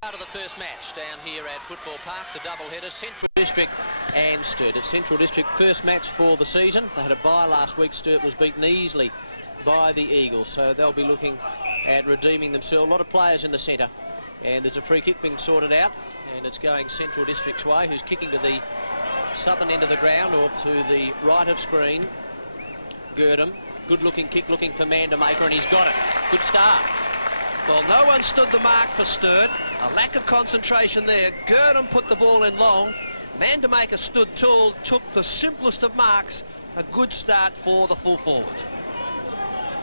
Start of the first match down here at Football Park, the doubleheader, Central District and Sturt. It's Central District first match for the season. They had a bye last week. Sturt was beaten easily by the Eagles, so they'll be looking at redeeming themselves. A lot of players in the centre, and there's a free kick being sorted out, and it's going Central District's way, who's kicking to the southern end of the ground or to the right of screen. Girdham, good looking kick, looking for Mandermaker, and he's got it. Good start. Well, no one stood the mark for Sturt. A lack of concentration there. Girdham put the ball in long. Mandermaker stood tall, took the simplest of marks. A good start for the full forward.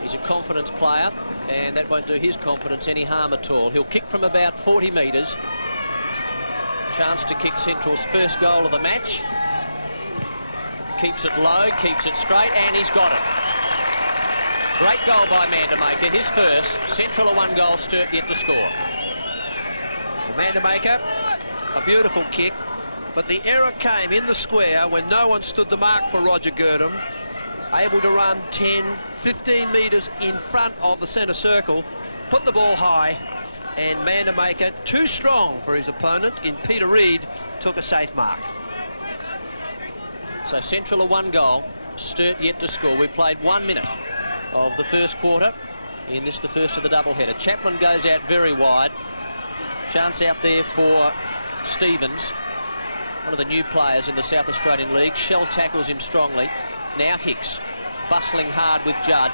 He's a confidence player, and that won't do his confidence any harm at all. He'll kick from about 40 metres. Chance to kick Central's first goal of the match. Keeps it low, keeps it straight, and he's got it. Great goal by Mandermaker, his first. Central a one goal, Sturt yet to score. Mandermaker, a beautiful kick, but the error came in the square when no one stood the mark for Roger Girdham. Able to run 10, 15 metres in front of the centre circle, put the ball high, and Mandermaker, too strong for his opponent in Peter Reid, took a safe mark. So Central a one goal, Sturt yet to score. We've played 1 minute of the first quarter in this, the first of the doubleheader. Chaplin goes out very wide. Chance out there for Stevens, one of the new players in the South Australian League. Shell tackles him strongly. Now Hicks, bustling hard with Judd.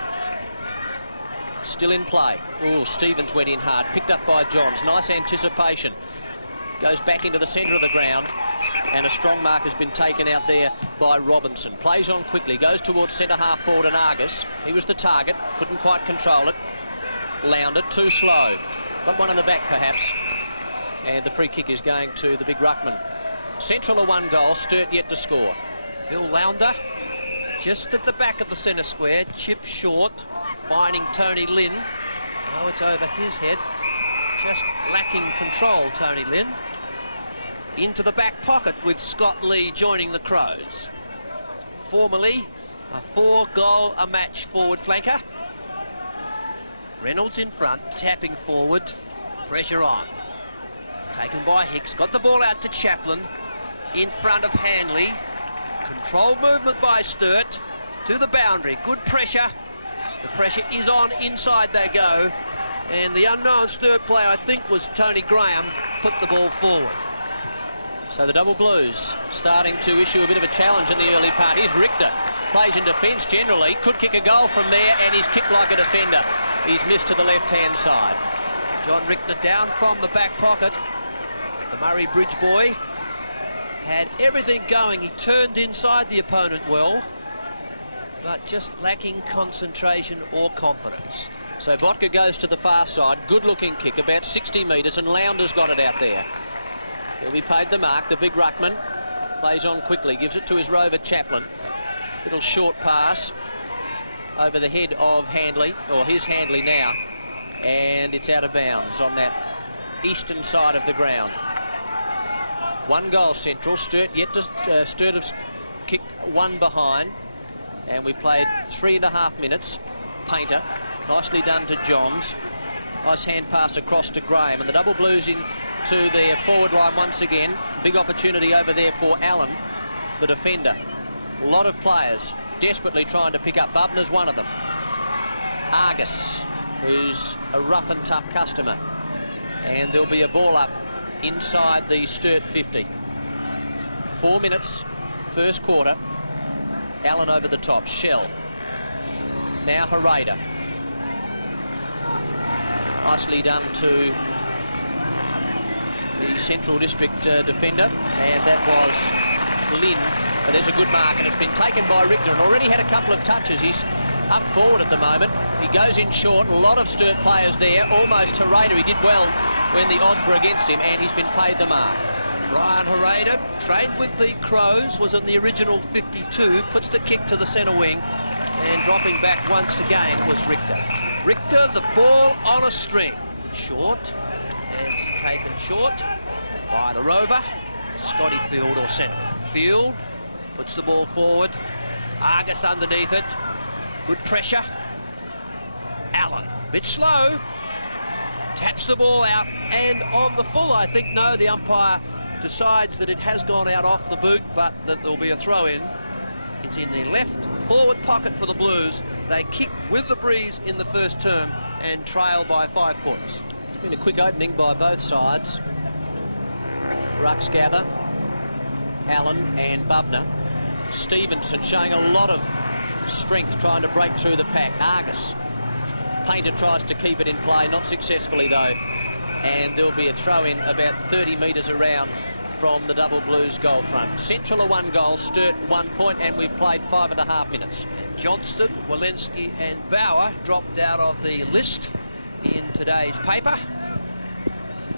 Still in play. Oh, Stevens went in hard, picked up by Johns. Nice anticipation. Goes back into the centre of the ground, and a strong mark has been taken out there by Robinson. Plays on quickly, goes towards centre half forward and Argus. He was the target, couldn't quite control it. Lounded, too slow. Got one in the back perhaps. And the free kick is going to the big ruckman. Central a one goal, Sturt yet to score. Phil Lounder, just at the back of the centre square, chip short, finding Tony Lynn. Oh, it's over his head. Just lacking control, Tony Lynn. Into the back pocket with Scott Lee joining the Crows. Formerly a 4-goal-a-match forward flanker. Reynolds in front, tapping forward, pressure on. Taken by Hicks, got the ball out to Chaplin, in front of Hanley. Controlled movement by Sturt to the boundary, good pressure. The pressure is on, inside they go. And the unknown Sturt player, I think, was Tony Graham, put the ball forward. So the double blues starting to issue a bit of a challenge in the early part. Here's Richter, plays in defence generally, could kick a goal from there, and he's kicked like a defender. He's missed to the left-hand side. John Richter down from the back pocket. The Murray Bridge boy had everything going. He turned inside the opponent well, but just lacking concentration or confidence. So Botka goes to the far side, good-looking kick, about 60 metres, and Lounder's got it out there. He'll be paid the mark. The big ruckman plays on quickly, gives it to his rover Chaplin. Little short pass over the head of Handley, or his Handley now, and it's out of bounds on that eastern side of the ground. One goal Central. Sturt yet to Sturt have kicked one behind, and we played 3.5 minutes. Painter, nicely done to Johns. Nice hand pass across to Graham, and the double blues in to their forward line once again. Big opportunity over there for Allen, the defender. A lot of players desperately trying to pick up. Bubner's one of them. Argus, who's a rough and tough customer. And there'll be a ball up inside the Sturt 50. 4 minutes, first quarter. Allen over the top. Shell. Now Hereda. Nicely done to the Central District defender, and that was Lynn. But there's a good mark, and it's been taken by Richter, and already had a couple of touches. He's up forward at the moment. He goes in short. A lot of Sturt players there. Almost Hereda. He did well when the odds were against him, and he's been paid the mark. Brian Hereda, trained with the Crows, was in the original 52, puts the kick to the centre wing, and dropping back once again was Richter. Richter, the ball on a string. Short, and it's taken short by the rover, Scotty Field or centre. Field puts the ball forward. Argus underneath it. Good pressure. Allen, bit slow. taps the ball out, and on the full, I think, no, the umpire decides that it has gone out off the boot, but that there'll be a throw-in. It's in the left forward pocket for the Blues. They kick with the breeze in the first term and trail by 5 points. Been a quick opening by both sides. Rucks gather. Allen and Bubner. Stevenson showing a lot of strength trying to break through the pack. Argus. Painter tries to keep it in play, not successfully though. And there'll be a throw-in about 30 metres around from the double Blues goal front. Central a 1 goal, Sturt 1 point, and we've played 5.5 minutes. And Johnston, Walensky and Bauer dropped out of the list in today's paper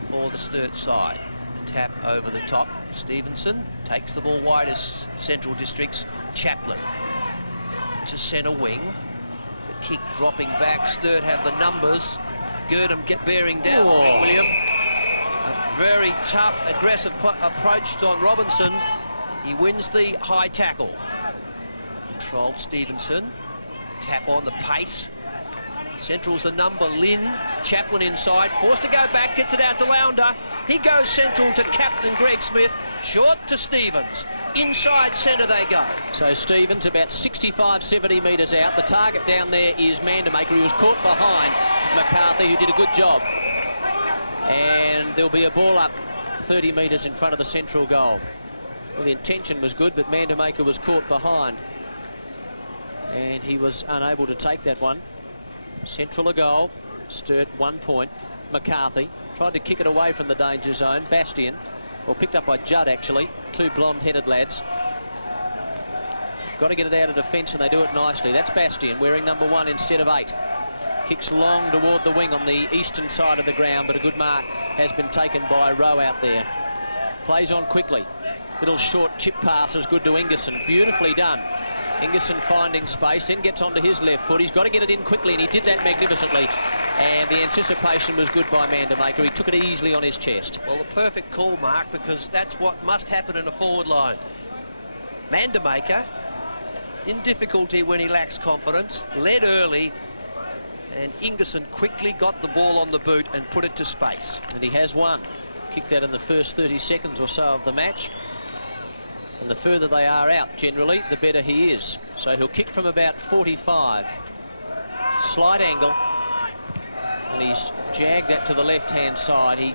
for the Sturt side. A tap over the top. Stevenson takes the ball wide as Central District's Chaplin to centre wing. The kick dropping back. Sturt have the numbers. Girdham bearing down William. A very tough, aggressive approach on Robinson. He wins the high tackle. Controlled Stevenson. Tap on the pace. Central's the number, Lynn. Chaplin inside, forced to go back, gets it out to Lounder. He goes central to captain Greg Smith. Short to Stevens. Inside centre they go. So Stevens about 65, 70 metres out. The target down there is Mandermaker, who was caught behind McCarthy, who did a good job. And there'll be a ball up 30 metres in front of the Central goal. Well, the intention was good, but Mandermaker was caught behind. And he was unable to take that one. Central a goal. Sturt 1 point. McCarthy tried to kick it away from the danger zone. Bastian, or picked up by Judd actually. 2 blonde-headed lads. Got to get it out of defence, and they do it nicely. That's Bastian wearing number 1 instead of 8. Kicks long toward the wing on the eastern side of the ground, but a good mark has been taken by Rowe out there. Plays on quickly. Little short chip pass is good to Ingerson. Beautifully done. Ingerson finding space, then gets onto his left foot. He's got to get it in quickly, and he did that magnificently. And the anticipation was good by Mandermaker. He took it easily on his chest. Well, the perfect call, Mark, because that's what must happen in a forward line. Mandermaker, in difficulty when he lacks confidence, led early, and Ingerson quickly got the ball on the boot and put it to space. And he has won. Kicked that in the first 30 seconds or so of the match. And the further they are out, generally, the better he is. So he'll kick from about 45. Slight angle. And he's jagged that to the left-hand side. He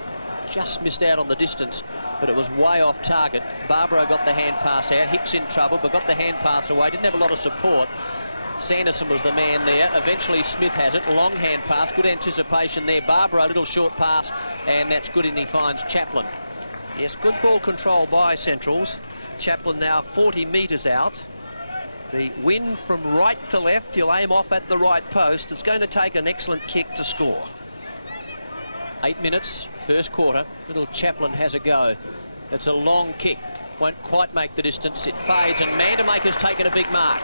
just missed out on the distance, but it was way off target. Barbaro got the hand pass out. Hicks in trouble, but got the hand pass away. Didn't have a lot of support. Sanderson was the man there. Eventually Smith has it. Long hand pass. Good anticipation there. Barbaro, little short pass, and that's good, and he finds Chaplin. Yes, good ball control by Centrals. Chaplin now 40 metres out. The wind from right to left. He'll aim off at the right post. It's going to take an excellent kick to score. 8 minutes, first quarter. Little Chaplin has a go. It's a long kick. Won't quite make the distance. It fades, and Mandermaker's taken a big mark.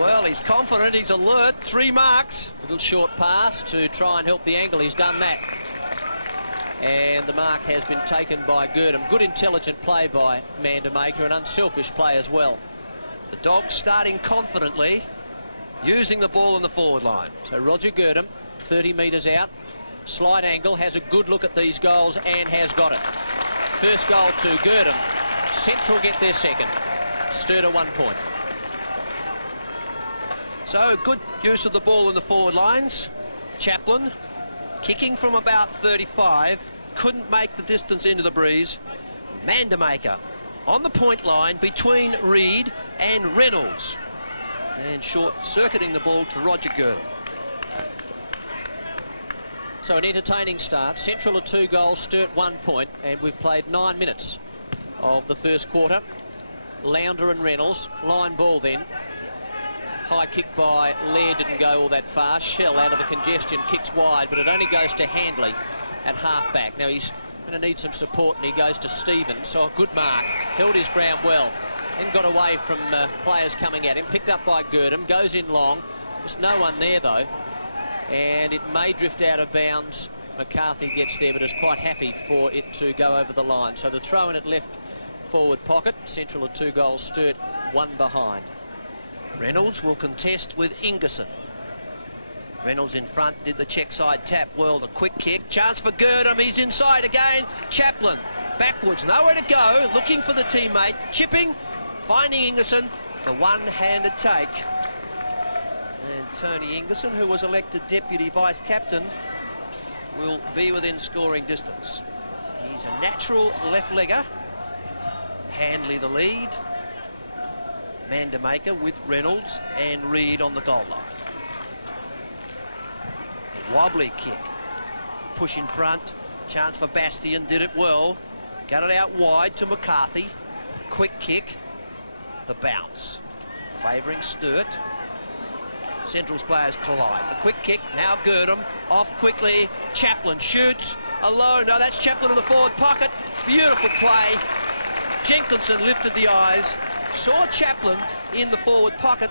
Well, he's confident. He's alert. 3 marks. Little short pass to try and help the angle. He's done that. And the mark has been taken by Girdham. Good intelligent play by Mandermaker, an unselfish play as well. The Dogs starting confidently, using the ball in the forward line. So Roger Girdham, 30 metres out, slight angle, has a good look at these goals and has got it. First goal to Girdham. Central get their second. Sturt 1 point. So good use of the ball in the forward lines. Chaplin kicking from about 35, couldn't make the distance into the breeze. Mandermaker on the point line between Reid and Reynolds, and short-circuiting the ball to Roger Girdham. So an entertaining start. Central are 2 goals, Sturt 1 point, and we've played 9 minutes of the first quarter. Lounder and Reynolds, line ball then. High kick by Laird, didn't go all that far. Shell out of the congestion, kicks wide, but it only goes to Handley at half-back. Now he's going to need some support, and he goes to Stevens. So a good mark. Held his ground well. Then got away from players coming at him. Picked up by Girdham. Goes in long. There's no one there, though. And it may drift out of bounds. McCarthy gets there, but is quite happy for it to go over the line. So the throw in at left forward pocket. Central are 2 goals, Sturt 1 behind. Reynolds will contest with Ingerson. Reynolds in front, did the check side tap well, the quick kick. Chance for Girdham, he's inside again. Chaplin, backwards, nowhere to go, looking for the teammate, chipping, finding Ingerson, the one-handed take. And Tony Ingerson, who was elected Deputy Vice-Captain, will be within scoring distance. He's a natural left-legger. Handley the lead. Mandamaker with Reynolds and Reid on the goal line. Wobbly kick. Push in front. Chance for Bastian, did it well. Got it out wide to McCarthy. Quick kick. The bounce. Favouring Sturt. Central's players collide. The quick kick, now Girdham, off quickly. Chaplin shoots, alone. No, that's Chaplin in the forward pocket. Beautiful play. Jenkinson lifted the eyes, saw Chaplin in the forward pocket,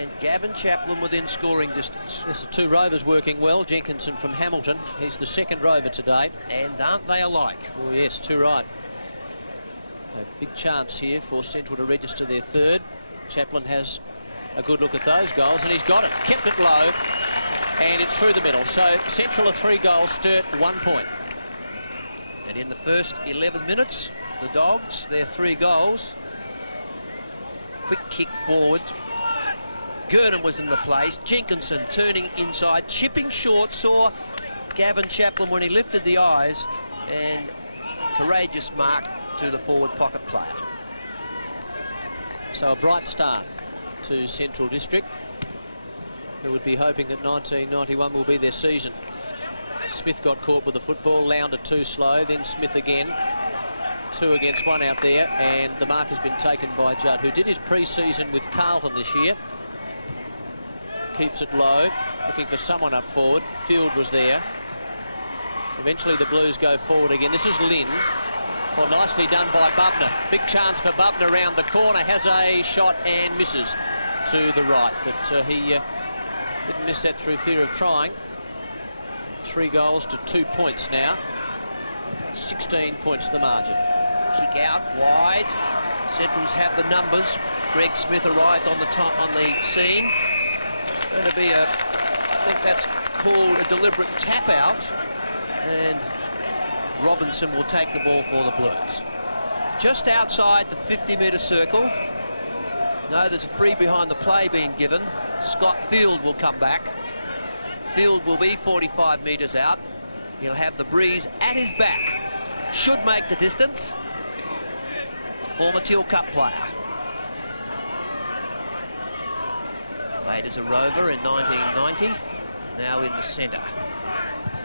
and Gavin Chaplin within scoring distance. There's the two rovers working well. Jenkinson from Hamilton, he's the second rover today. And aren't they alike? Oh yes, too right. A big chance here for Central to register their third. Chaplin has a good look at those goals, and he's got it. Kept it low, and it's through the middle. So Central are 3 goals, Sturt 1 point. And in the first 11 minutes, the Dogs, their 3 goals. Quick kick forward. Girdham was in the place. Jenkinson turning inside, chipping short, saw Gavin Chaplin when he lifted the eyes, and courageous mark to the forward pocket player. So a bright start to Central District, who would be hoping that 1991 will be their season. Smith got caught with the football, Lounder too slow, then Smith again. 2 against 1 out there, and the mark has been taken by Judd, who did his pre-season with Carlton this year. Keeps it low, looking for someone up forward. Field was there. Eventually the Blues go forward again. This is Lynn. Well, nicely done by Bubner. Big chance for Bubner around the corner. Has a shot and misses to the right. But he didn't miss that through fear of trying. 3 goals to 2 points now. 16 points the margin. Kick out wide. Centrals have the numbers. Greg Smith arrived on the scene. It's going to be I think that's called a deliberate tap out. And Robinson will take the ball for the Blues. Just outside the 50-metre circle. No, there's a free behind the play being given. Scott Field will come back. Field will be 45 metres out. He'll have the breeze at his back. Should make the distance. Former Teal Cup player. Played as a rover in 1990. Now in the centre.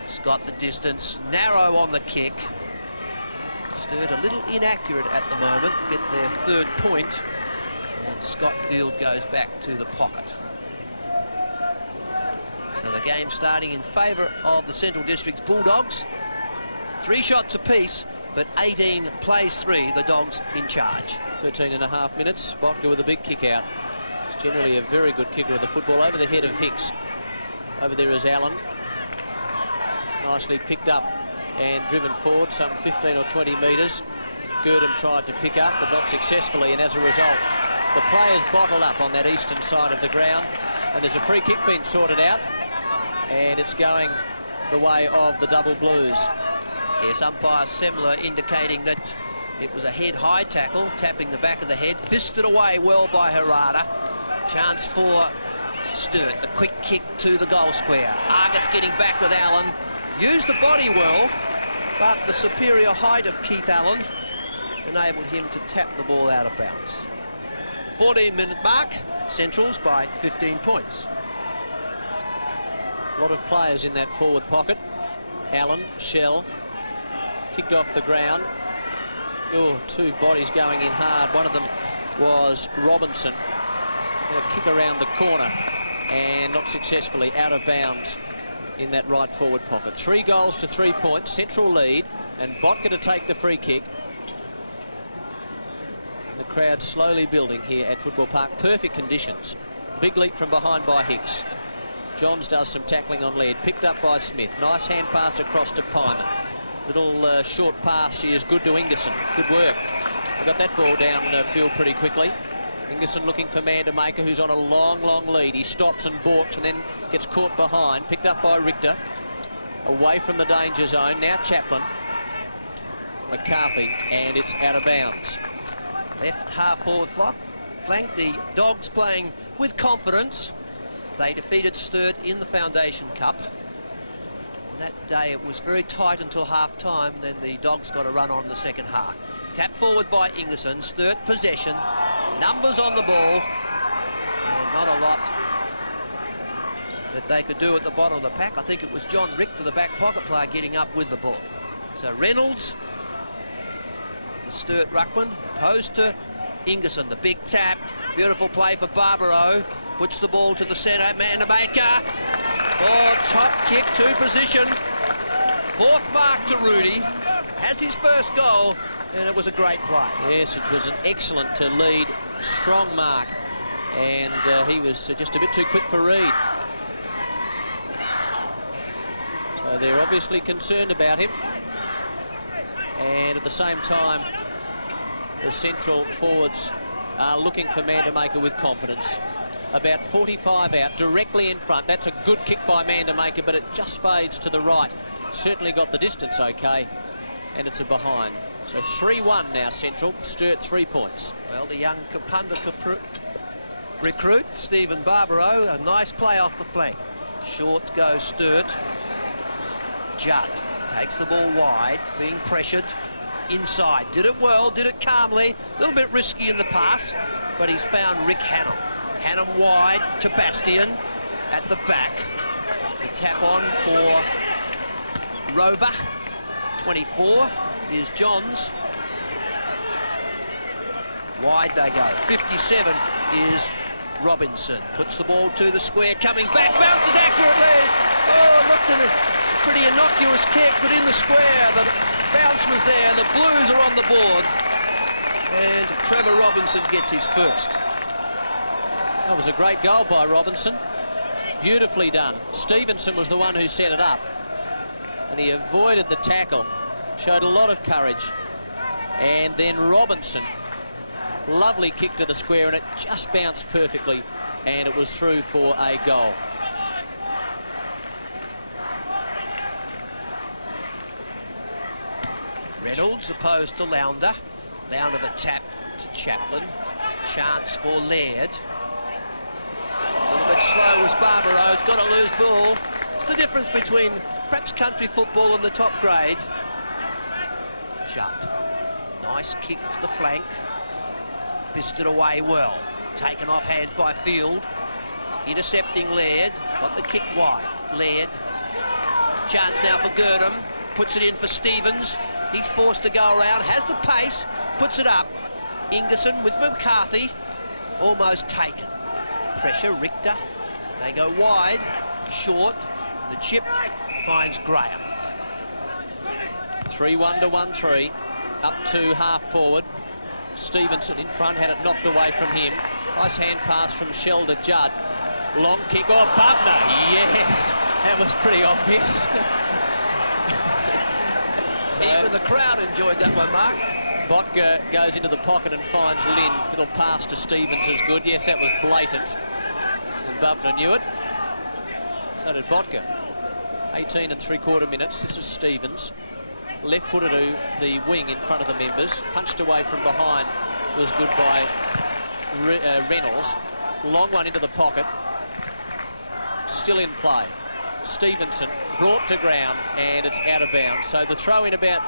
Scott the distance, narrow on the kick. Sturt a little inaccurate at the moment, get their 3rd point, and Scott Field goes back to the pocket. So the game starting in favour of the Central District's Bulldogs. 3 shots apiece, but 18 plays 3, the Dogs in charge. 13.5 minutes, Botka with a big kick out. He's generally a very good kicker of the football, over the head of Hicks. Over there is Allen. Nicely picked up and driven forward some 15 or 20 metres. Girdham tried to pick up, but not successfully, and as a result, the players bottle up on that eastern side of the ground, and there's a free kick being sorted out, and it's going the way of the double Blues. Yes, umpire Semler indicating that it was a head-high tackle, tapping the back of the head, fisted away well by Harada. Chance for Sturt, the quick kick to the goal square. Argus getting back with Allen. Used the body well, but the superior height of Keith Allen enabled him to tap the ball out of bounds. 14-minute mark, Centrals by 15 points. A lot of players in that forward pocket. Allen, Shell, kicked off the ground. Oh, 2 bodies going in hard. One of them was Robinson. A kick around the corner, and not successfully, out of bounds in that right forward pocket. 3 goals to 3 points, Central lead, and Botka to take the free kick. The crowd slowly building here at Football Park. Perfect conditions. Big leap from behind by Hicks. Johns does some tackling on lead, picked up by Smith. Nice hand pass across to Pyman. Little short pass here is good to Ingerson. Good work. They got that ball down the field pretty quickly. Ingerson looking for Mandamaker, who's on a long lead. He stops and balks and then gets caught behind. Picked up by Richter. Away from the danger zone. Now Chaplin. McCarthy, and it's out of bounds. Left half forward flank. The Dogs playing with confidence. They defeated Sturt in the Foundation Cup. And that day it was very tight until half time. Then the Dogs got a run on in the second half. Tap forward by Ingerson. Sturt possession. Numbers on the ball. And not a lot that they could do at the bottom of the pack. I think it was John Richter, the back pocket player, getting up with the ball. So Reynolds, the Sturt ruckman, opposed to Ingerson. The big tap. Beautiful play for Barbaro. Puts the ball to the centre. Mandamaker. Oh, top kick to position. Fourth mark to Rudy. Has his first goal. And it was a great play. Yes, it was an excellent lead, strong mark, and he was just a bit too quick for Reid. So they're obviously concerned about him, and at the same time, the central forwards are looking for Mandamaker with confidence. About 45 out, directly in front. That's a good kick by Mandamaker, but it just fades to the right. Certainly got the distance okay, and it's a behind. So 3-1 now Central. Sturt 3 points. Well, the young Kapunda recruit, Stephen Barbaro, a nice play off the flank. Short goes Sturt. Judd takes the ball wide, being pressured inside. Did it well, did it calmly. A little bit risky in the pass, but he's found Rick Hannum. Hannum wide to Bastian at the back. The tap on for Rover. 24 is Johns. Wide they go. 57 is Robinson. Puts the ball to the square, coming back, bounces accurately. Oh, looked at a pretty innocuous kick, but in the square, the bounce was there. The Blues are on the board. And Trevor Robinson gets his first. That was a great goal by Robinson. Beautifully done. Stevenson was the one who set it up, and he avoided the tackle. Showed a lot of courage. And then Robinson, lovely kick to the square, and it just bounced perfectly, and it was through for a goal. Reynolds opposed to Lounder. Lounder the tap to Chaplin. Chance for Laird. A little bit slow was Barbaro's. Got to lose ball. It's the difference between perhaps country football and the top grade. Judd. Nice kick to the flank. Fisted away well. Taken off hands by Field. Intercepting Laird. Got the kick wide. Laird. Chance now for Girdham. Puts it in for Stevens. He's forced to go around. Has the pace. Puts it up. Ingerson with McCarthy. Almost taken. Pressure. Richter. They go wide. Short. The chip finds Graham. 3-1 to 1-3. Up to half forward. Stevenson in front, had it knocked away from him. Nice hand pass from Shell to Judd. Long kick. Oh, Butner. Yes, that was pretty obvious. So, even the crowd enjoyed that one, Mark. Botka goes into the pocket and finds Lynn. Little pass to Stevens is good. Yes, that was blatant. And Bubner knew it. So did Botka. 18 3/4 minutes. This is Stevens. Left-footed to the wing in front of the members. Punched away from behind was good by Reynolds. Long one into the pocket. Still in play. Stevenson brought to ground, and it's out of bounds. So the throw in about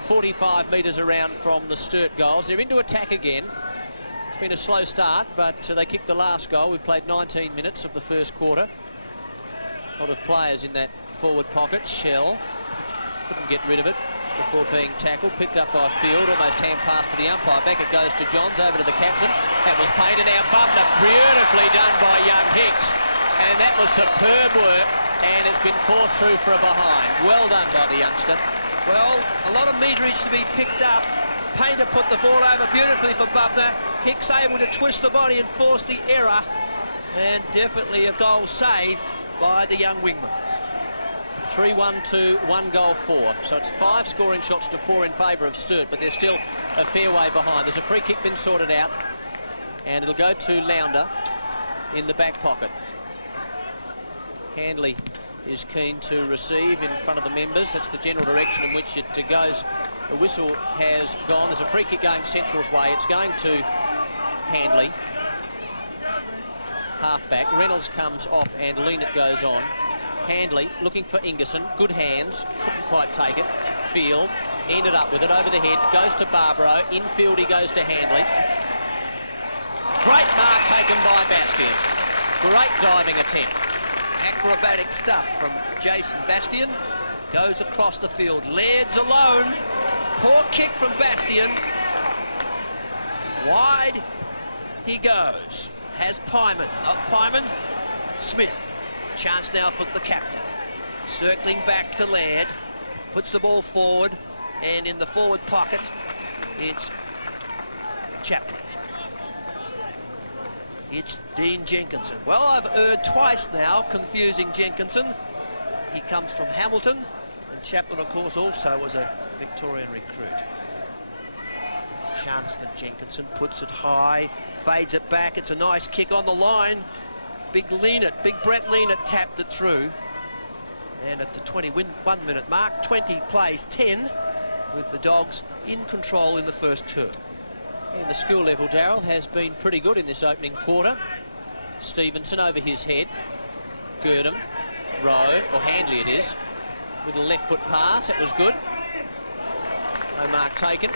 45 metres around from the Sturt goals. They're into attack again. It's been a slow start, but they kicked the last goal. We've played 19 minutes of the first quarter. A lot of players in that forward pocket. Shell couldn't get rid of it before being tackled. Picked up by Field, almost hand pass to the umpire. Back it goes to Johns, over to the captain. That was painted out. Bubner, beautifully done by young Hicks. And that was superb work, and it's been forced through for a behind. Well done by the youngster. Well, a lot of meterage to be picked up. Painter put the ball over beautifully for Bubner. Hicks able to twist the body and force the error. And definitely a goal saved by the young wingman. 3-1 to 1 goal 4. So it's 5 scoring shots to 4 in favour of Sturt, but they're still a fair way behind. There's a free kick been sorted out And it'll go to Lounder in the back pocket. Handley is keen to receive in front of the members. That's the general direction in which it goes. The whistle has gone. There's a free kick going Central's way. It's going to Handley. Halfback. Reynolds comes off and Leanett goes on. Handley looking for Ingerson. Good hands. Couldn't quite take it. Field. Ended up with it over the head. Goes to Barbaro. Infield he goes to Handley. Great mark taken by Bastian. Great diving attempt. Acrobatic stuff from Jason Bastian. Goes across the field. Laird's alone. Poor kick from Bastian. Wide he goes. Has Pyman. Up Pyman. Smith. Chance now for the captain. Circling back to Laird. Puts the ball forward. And in the forward pocket, it's Chaplin. It's Dean Jenkinson. Well, I've erred twice now, confusing Jenkinson. He comes from Hamilton, and Chaplin, of course, also was a Victorian recruit. Chance that Jenkinson puts it high, fades it back. It's a nice kick on the line. Big Brett Leanett tapped it through. And at the 21-minute mark, 20 plays 10, with the Dogs in control in the first term. And the skill level, Darryl, has been pretty good in this opening quarter. Stevenson over his head. Girdham, Rowe, or Handley it is, with a left foot pass. That was good. No mark taken.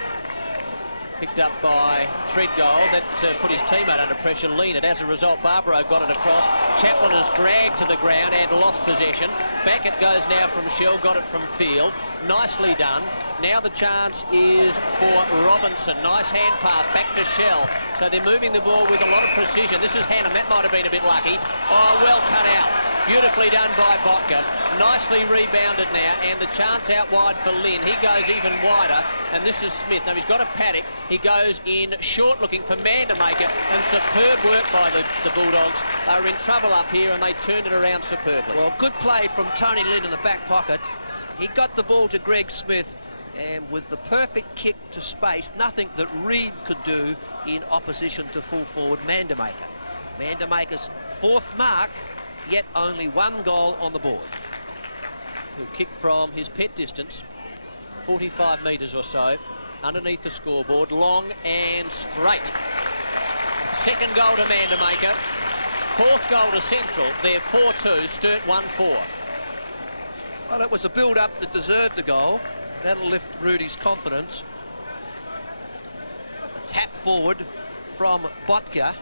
Picked up by Threadgold. That put his teammate under pressure, Leanett. As a result, Barbaro got it across. Chaplin is dragged to the ground and lost possession. Back it goes now from Shell, got it from Field. Nicely done. Now the chance is for Robinson. Nice hand pass back to Shell. So they're moving the ball with a lot of precision. This is Hannam. That might have been a bit lucky. Oh, well cut out. Beautifully done by Botka. Nicely rebounded now, and the chance out wide for Lynn. He goes even wider, and this is Smith. Now he's got a paddock. He goes in short looking for Mandamaker, and superb work by the Bulldogs. Are in trouble up here, and they turned it around superbly. Well, good play from Tony Lynn in the back pocket. He got the ball to Greg Smith, and with the perfect kick to space, nothing that Reid could do in opposition to full forward Mandamaker. Mandamaker's fourth mark, yet only one goal on the board. He'll kick from his pet distance, 45 metres or so, underneath the scoreboard, long and straight. Second goal to Mandamaker, fourth goal to Central. They're 4-2, Sturt 1-4. Well, it was a build-up that deserved a goal. That'll lift Rudy's confidence. A tap forward from Botka.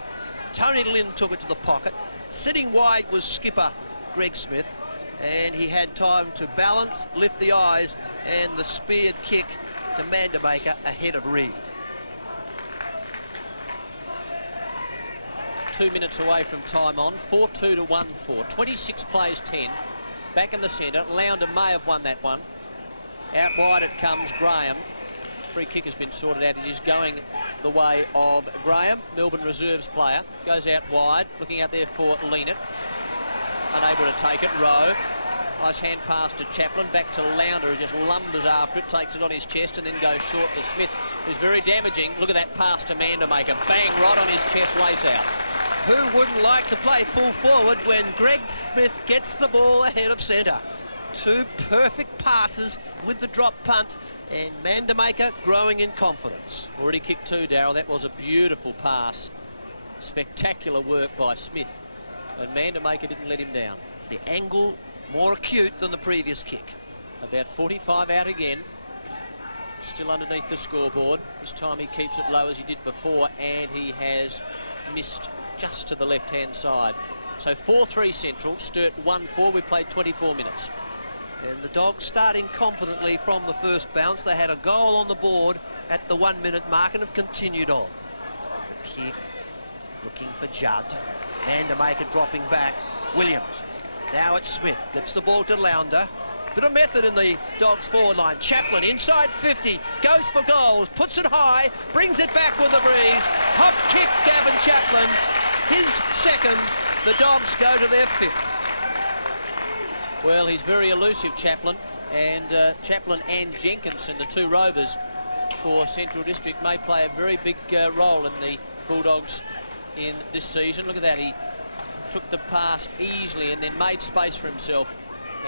Tony Lynn took it to the pocket. Sitting wide was skipper Greg Smith, and he had time to balance, lift the eyes, and the speared kick to Mandamaker ahead of Reid. 2 minutes away from time on, 4-2 to 1-4. 26 plays 10. Back in the centre, Lounder may have won that one. Out wide it comes Graham. Free kick has been sorted out. It is going the way of Graham, Melbourne reserves player. Goes out wide, looking out there for Leanett. Unable to take it, Rowe. Nice hand pass to Chaplin, back to Lounder, who just lumbers after it, takes it on his chest and then goes short to Smith, who's very damaging. Look at that pass to Mandamaker. Bang, right on his chest, lace out. Who wouldn't like to play full forward when Greg Smith gets the ball ahead of centre? Two perfect passes with the drop punt, and Mandamaker growing in confidence. Already kicked two, Darryl. That was a beautiful pass. Spectacular work by Smith. And Mandamaker didn't let him down. The angle more acute than the previous kick. About 45 out again. Still underneath the scoreboard. This time he keeps it low as he did before, and he has missed just to the left-hand side. So 4-3 Central, Sturt 1-4. We played 24 minutes. And the Dogs starting confidently from the first bounce. They had a goal on the board at the 1 minute mark and have continued on. The kick, looking for Judd. Mandamaker dropping back. Williams. Now it's Smith. Gets the ball to Lounder. Bit of method in the Dogs forward line. Chaplin inside 50. Goes for goals. Puts it high. Brings it back with the breeze. Hop kick Gavin Chaplin. His second. The Dogs go to their fifth. Well, he's very elusive, Chaplin, and Chaplin and Jenkinson, the two rovers for Central District, may play a very big role in the Bulldogs' in this season. Look at that, he took the pass easily and then made space for himself,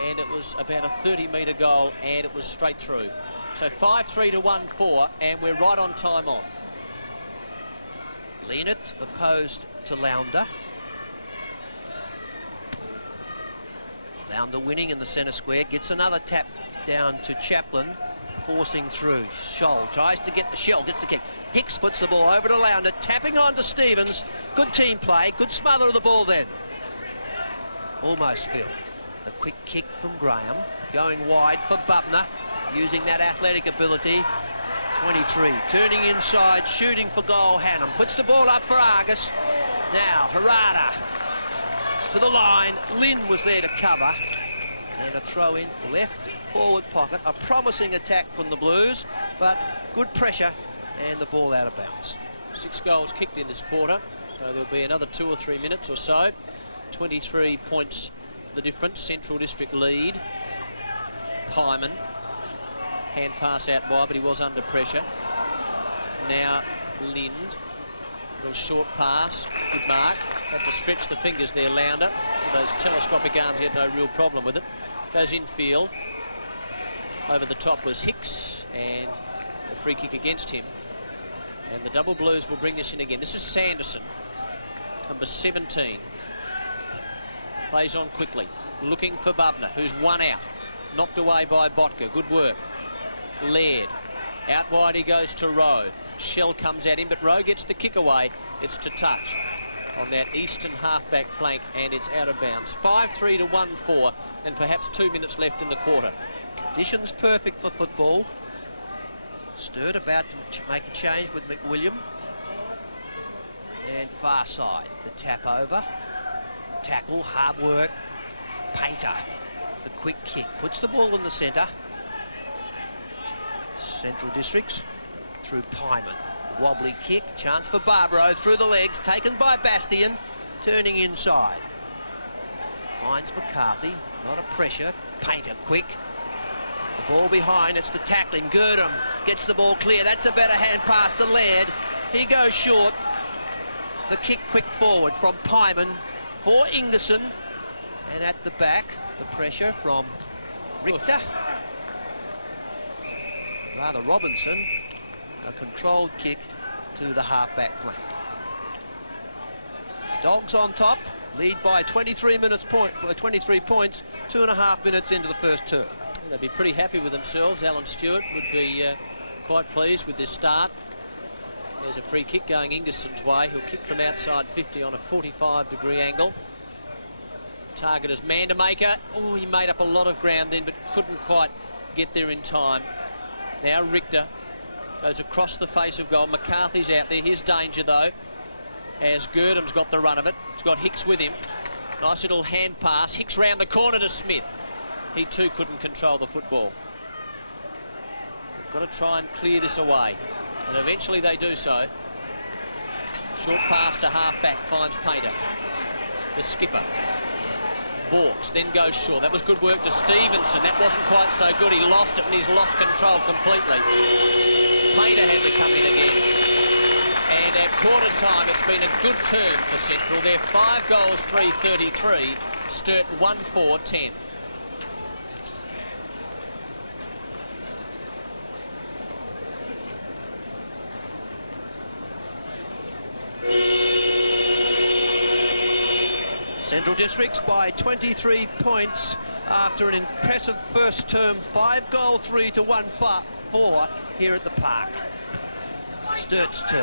and it was about a 30-metre goal, and it was straight through. So 5-3 to 1-4, and we're right on time on. Leonard opposed to Lounder. Lounder winning in the centre square, gets another tap down to Chaplin, forcing through. Scholl tries to get the shell, gets the kick. Hicks puts the ball over to Lounder, tapping on to Stevens. Good team play, good smother of the ball then. Almost Phil. The quick kick from Graham, going wide for Bubner, using that athletic ability. 23, turning inside, shooting for goal. Hannum puts the ball up for Argus. Now Harada to the line. Lynn was there to cover, and a throw in left forward pocket. A promising attack from the Blues, but good pressure, and the ball out of bounds. 6 goals kicked in this quarter, so there'll be another 2 or 3 minutes or so. 23 points the difference. Central District lead. Pyman, hand pass out wide, but he was under pressure. Now Lind, little short pass, good mark. Had to stretch the fingers there, Lounder. With those telescopic arms, he had no real problem with it. Goes infield. Over the top was Hicks, and a free kick against him. And the double Blues will bring this in again. This is Sanderson, number 17. Plays on quickly, looking for Bubner, who's one out. Knocked away by Botka, good work. Laird, out wide he goes to Rowe. Shell comes at him, but Rowe gets the kick away. It's to touch on that eastern half-back flank, and it's out of bounds. 5-3 to 1-4, and perhaps 2 minutes left in the quarter. Conditions perfect for football. Sturt about to make a change with McWilliam. And far side, the tap over. Tackle, hard work. Painter, the quick kick, puts the ball in the centre. Central Districts through Pyman. Wobbly kick, chance for Barbaro through the legs, taken by Bastian, turning inside. Finds McCarthy, not a pressure. Painter quick. The ball behind, it's the tackling. Girdham gets the ball clear. That's a better hand pass to Laird. He goes short. The kick quick forward from Pyman for Ingerson. And at the back, the pressure from Richter. Rather Robinson, a controlled kick to the half-back flank. The Dogs on top, lead by 23 points, 2.5 minutes into the first term. They'd be pretty happy with themselves. Alan Stewart would be quite pleased with this start. There's a free kick going Ingerson's way. He'll kick from outside 50 on a 45-degree angle. Target is Mandermaker. Oh, he made up a lot of ground then, but couldn't quite get there in time. Now Richter goes across the face of goal. McCarthy's out there. His danger, though, as Girdham's got the run of it. He's got Hicks with him. Nice little hand pass. Hicks round the corner to Smith. He, too, couldn't control the football. Got to try and clear this away. And eventually they do so. Short pass to half-back, finds Painter. The skipper. Borks then goes short. That was good work to Stevenson. That wasn't quite so good. He lost it, and he's lost control completely. Painter had to come in again. And at quarter time, it's been a good term for Central. They're 5 goals, 3-33. Sturt 1-4-10. Central Districts by 23 points after an impressive first term. 5-goal, 3 to 1-4 here at the park. Sturt's turn.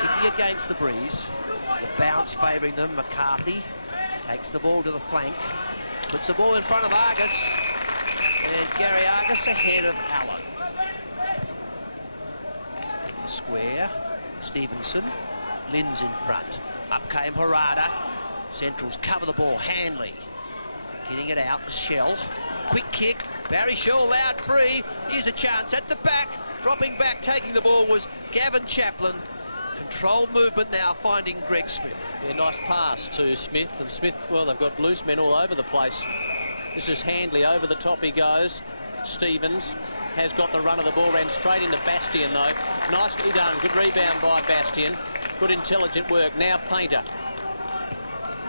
Kicking against the breeze. The bounce favouring them. McCarthy takes the ball to the flank. Puts the ball in front of Argus. And Gary Argus ahead of Allen. In the square, Stevenson. Lynn's in front. Up came Harada. Centrals cover the ball. Hanley getting it out. Shell. Quick kick. Barry Shaw allowed free. Here's a chance at the back. Dropping back, taking the ball was Gavin Chaplin. Controlled movement now, finding Greg Smith. Yeah, nice pass to Smith. And Smith, well, they've got loose men all over the place. This is Handley. Over the top he goes. Stevens has got the run of the ball. Ran straight into Bastian, though. Nicely done. Good rebound by Bastian. Good intelligent work. Now Painter.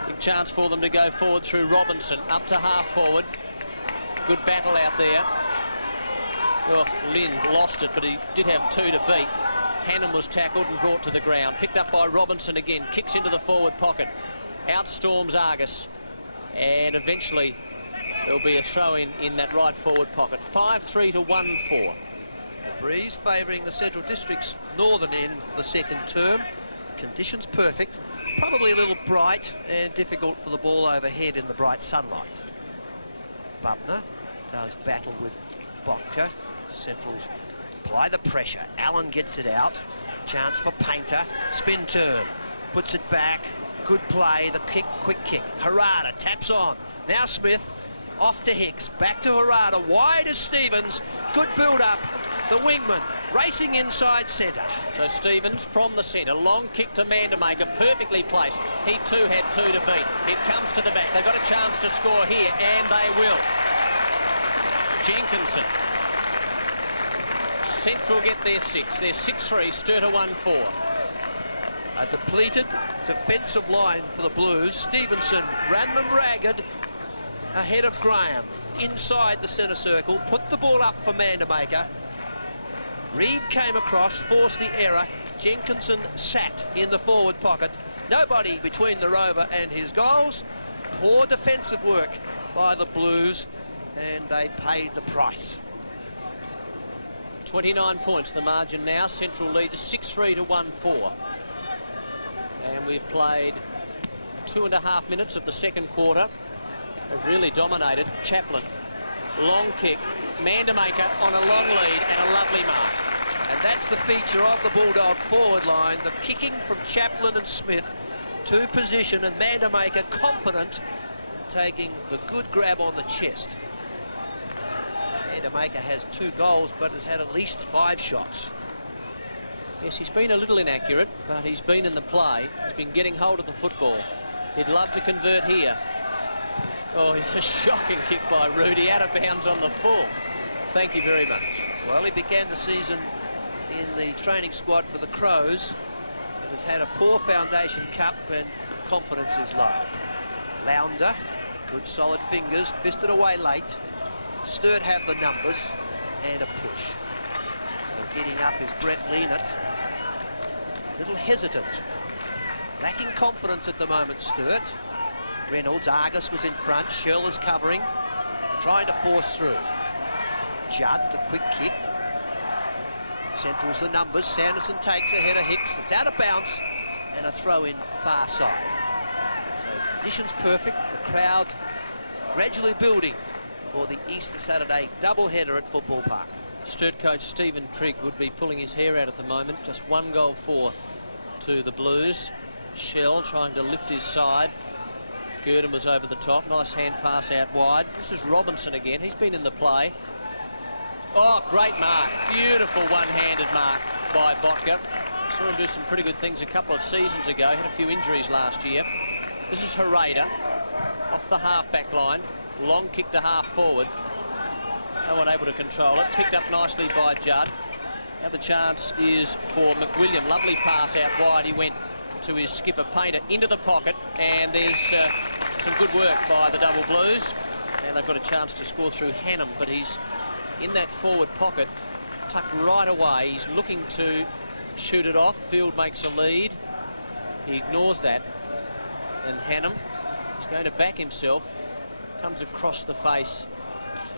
Big chance for them to go forward through Robinson. Up to half forward. Good battle out there. Oh, Lynn lost it, but he did have 2 to beat. Hannum was tackled and brought to the ground. Picked up by Robinson again. Kicks into the forward pocket. Outstorms Argus. And eventually there'll be a throw-in in that right forward pocket. 5-3 to 1-4. The breeze favouring the Central District's northern end for the second term. Conditions perfect. Probably a little bright and difficult for the ball overhead in the bright sunlight. Bubner does battle with Botka. Centrals apply the pressure. Allen gets it out. Chance for Painter. Spin turn. Puts it back. Good play. The kick, quick kick. Harada taps on. Now Smith. Off to Hicks. Back to Harada. Wide as Stevens. Good build up. The wingman racing inside centre. So Stevens from the centre. Long kick to Mandamaker. Perfectly placed. He too had 2 to beat. It comes to the back. They've got a chance to score here, and they will. Jenkinson. Central get their 6. They're 6-3. Sturt 1-4. A depleted defensive line for the Blues. Stevenson ran them ragged ahead of Graham. Inside the centre circle. Put the ball up for Mandamaker. Reed came across, forced the error. Jenkinson sat in the forward pocket. Nobody between the rover and his goals. Poor defensive work by the Blues, and they paid the price. 29 points the margin now. Central leads 6-3 to 1-4. And we've played 2.5 minutes of the second quarter. They've really dominated. Chaplin, long kick. Mandamaker on a long lead and a lovely mark. And that's the feature of the Bulldog forward line. The kicking from Chaplin and Smith to position, and Mandamaker confident in taking the good grab on the chest. Mandamaker has 2 goals, but has had at least 5 shots. Yes, he's been a little inaccurate, but he's been in the play. He's been getting hold of the football. He'd love to convert here. Oh, it's a shocking kick by Rudy, out of bounds on the full. Thank you very much. Well, he began the season in the training squad for the Crows. Has had a poor foundation cup and confidence is low. Lounder, good solid fingers, fisted away late. Sturt have the numbers and a push. So getting up is Brett Leonard. Little hesitant. Lacking confidence at the moment, Sturt. Reynolds, Argus was in front, Shell is covering, trying to force through. Judd, the quick kick. Central's the numbers. Sanderson takes a header. Hicks. It's out of bounds and a throw in far side. So conditions perfect. The crowd gradually building for the Easter Saturday doubleheader at Football Park. Sturt coach Stephen Trigg would be pulling his hair out at the moment. Just 1 goal for to the Blues. Shell trying to lift his side. Gurdon was over the top. Nice hand pass out wide. This is Robinson again. He's been in the play. Oh, great mark. Beautiful one-handed mark by Botka. Saw him do some pretty good things a couple of seasons ago. Had a few injuries last year. This is Harada off the half-back line. Long kick to half forward. No one able to control it. Picked up nicely by Judd. Now the chance is for McWilliam. Lovely pass out wide. He went to his skipper Painter into the pocket, and there's some good work by the Double Blues, and they've got a chance to score through Hannum, but he's in that forward pocket, tucked right away. He's looking to shoot it off. Field makes a lead. He ignores that, and Hannum is going to back himself. Comes across the face,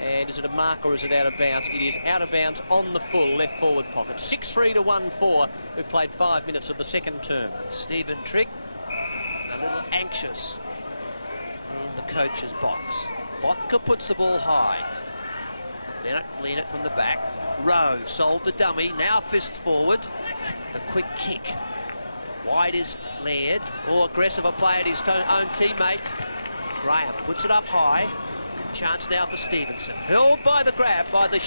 and is it a mark or is it out of bounds? It is out of bounds on the full left forward pocket. 6-3 to 1-4. We've played 5 minutes of the second term. Stephen Trigg a little anxious in the coach's box. Botka puts the ball high. Leonard from the back. Rowe sold the dummy. Now fists forward. The quick kick. Wide is Laird. More aggressive a play at his own teammate. Graham puts it up high. Chance now for Stevenson. Held by the grab by the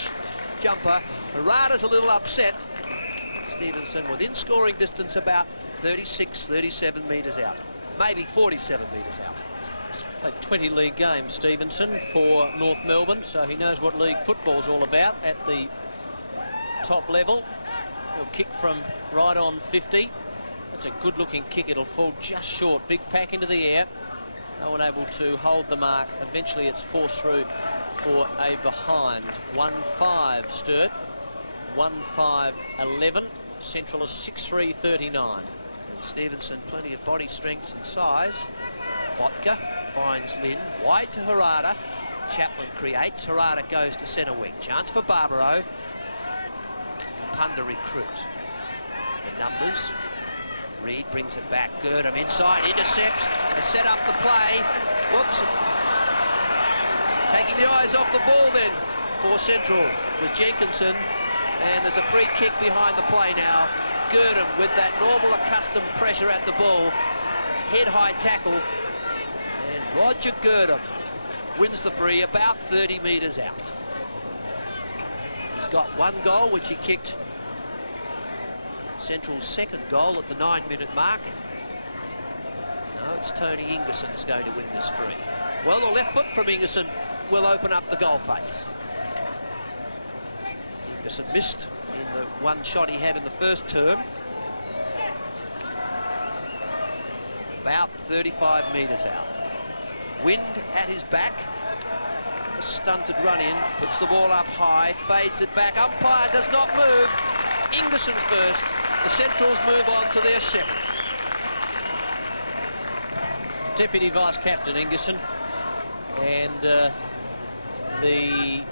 jumper. Harada's a little upset. Stevenson within scoring distance, about 36, 37 metres out. Maybe 47 metres out. Played 20 league games, Stevenson, for North Melbourne, so he knows what league football's all about at the top level. He'll kick from right on 50. That's a good-looking kick. It'll fall just short. Big pack into the air. No one able to hold the mark. Eventually it's forced through for a behind. 1-5 Sturt. 1-5-11. Central is 6-3-39. And Stevenson, plenty of body strength and size. Botka finds Lynn. Wide to Harada. Chaplin creates. Harada goes to centre wing. Chance for Barbaro. Kapunda recruit. The numbers. Reed brings it back. Girdham inside, intercepts, has set up the play. Whoops. Taking the eyes off the ball then for Central was Jenkinson. And there's a free kick behind the play now. Girdham with that normal accustomed pressure at the ball. Head-high tackle. And Roger Girdham wins the free about 30 metres out. He's got one goal, which he kicked Central's second goal at the 9-minute mark. No, it's Tony Ingerson's going to win this free. Well, the left foot from Ingerson will open up the goal face. Ingerson missed in the one shot he had in the first term. About 35 metres out. Wind at his back. A stunted run in, puts the ball up high, fades it back. Umpire does not move. Ingerson's first. The Centrals move on to their 7th. Deputy Vice Captain Ingerson, and the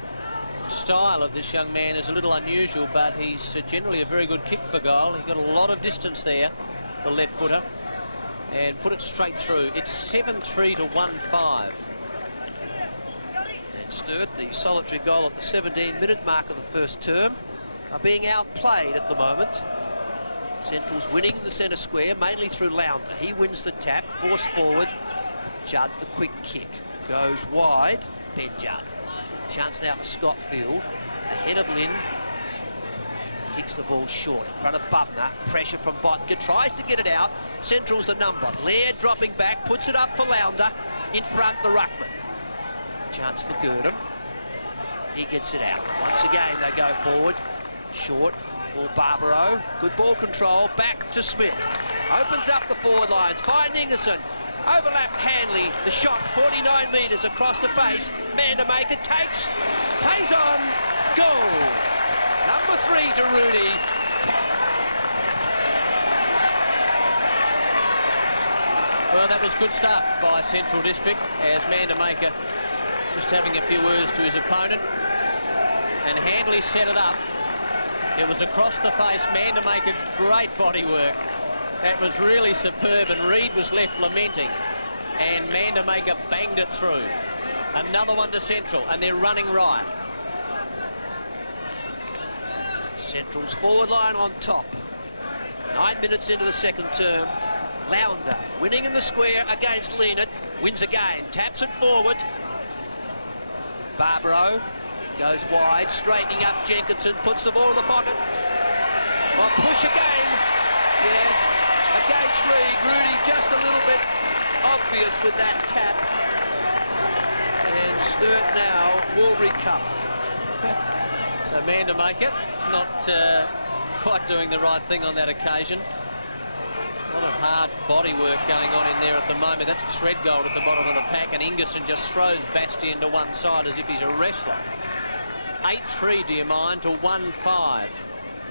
style of this young man is a little unusual, but he's generally a very good kick for goal. He got a lot of distance there, the left footer, and put it straight through. It's 7-3 to 1-5. And Sturt, the solitary goal at the 17-minute mark of the first term, are being outplayed at the moment. Central's winning the centre square, mainly through Lounder. He wins the tap, forced forward. Judd, the quick kick, goes wide. Ben Judd. Chance now for Scott Field. Ahead of Lynn. Kicks the ball short in front of Bubner. Pressure from Botka, tries to get it out. Central's the number. Laird dropping back, puts it up for Lounder. In front, the ruckman. Chance for Girdham. He gets it out. Once again, they go forward. Short for Barbaro. Good ball control. Back to Smith. Opens up the forward lines. Find Ingerson. Overlap Hanley. The shot 49 metres across the face. Mandamaker takes. Pays on. Goal. Number 3 to Rudy. Well, that was good stuff by Central District, as Mandamaker just having a few words to his opponent. And Hanley set it up. It was across the face. Mandamaker, great body work. That was really superb, and Reed was left lamenting. And Mandamaker banged it through. Another one to Central, and they're running riot. Central's forward line on top. 9 minutes into the second term. Lounder winning in the square against Leonard. Wins again. Taps it forward. Barbaro goes wide, straightening up Jenkinson, puts the ball in the pocket. Oh, push again. Yes, against Reed. Rudy just a little bit obvious with that tap. And Sturt now will recover. So Mandamaker not quite doing the right thing on that occasion. A lot of hard body work going on in there at the moment. That's Threadgold at the bottom of the pack, and Ingerson just throws Bastian to one side as if he's a wrestler. 8-3, do you mind, to 1-5.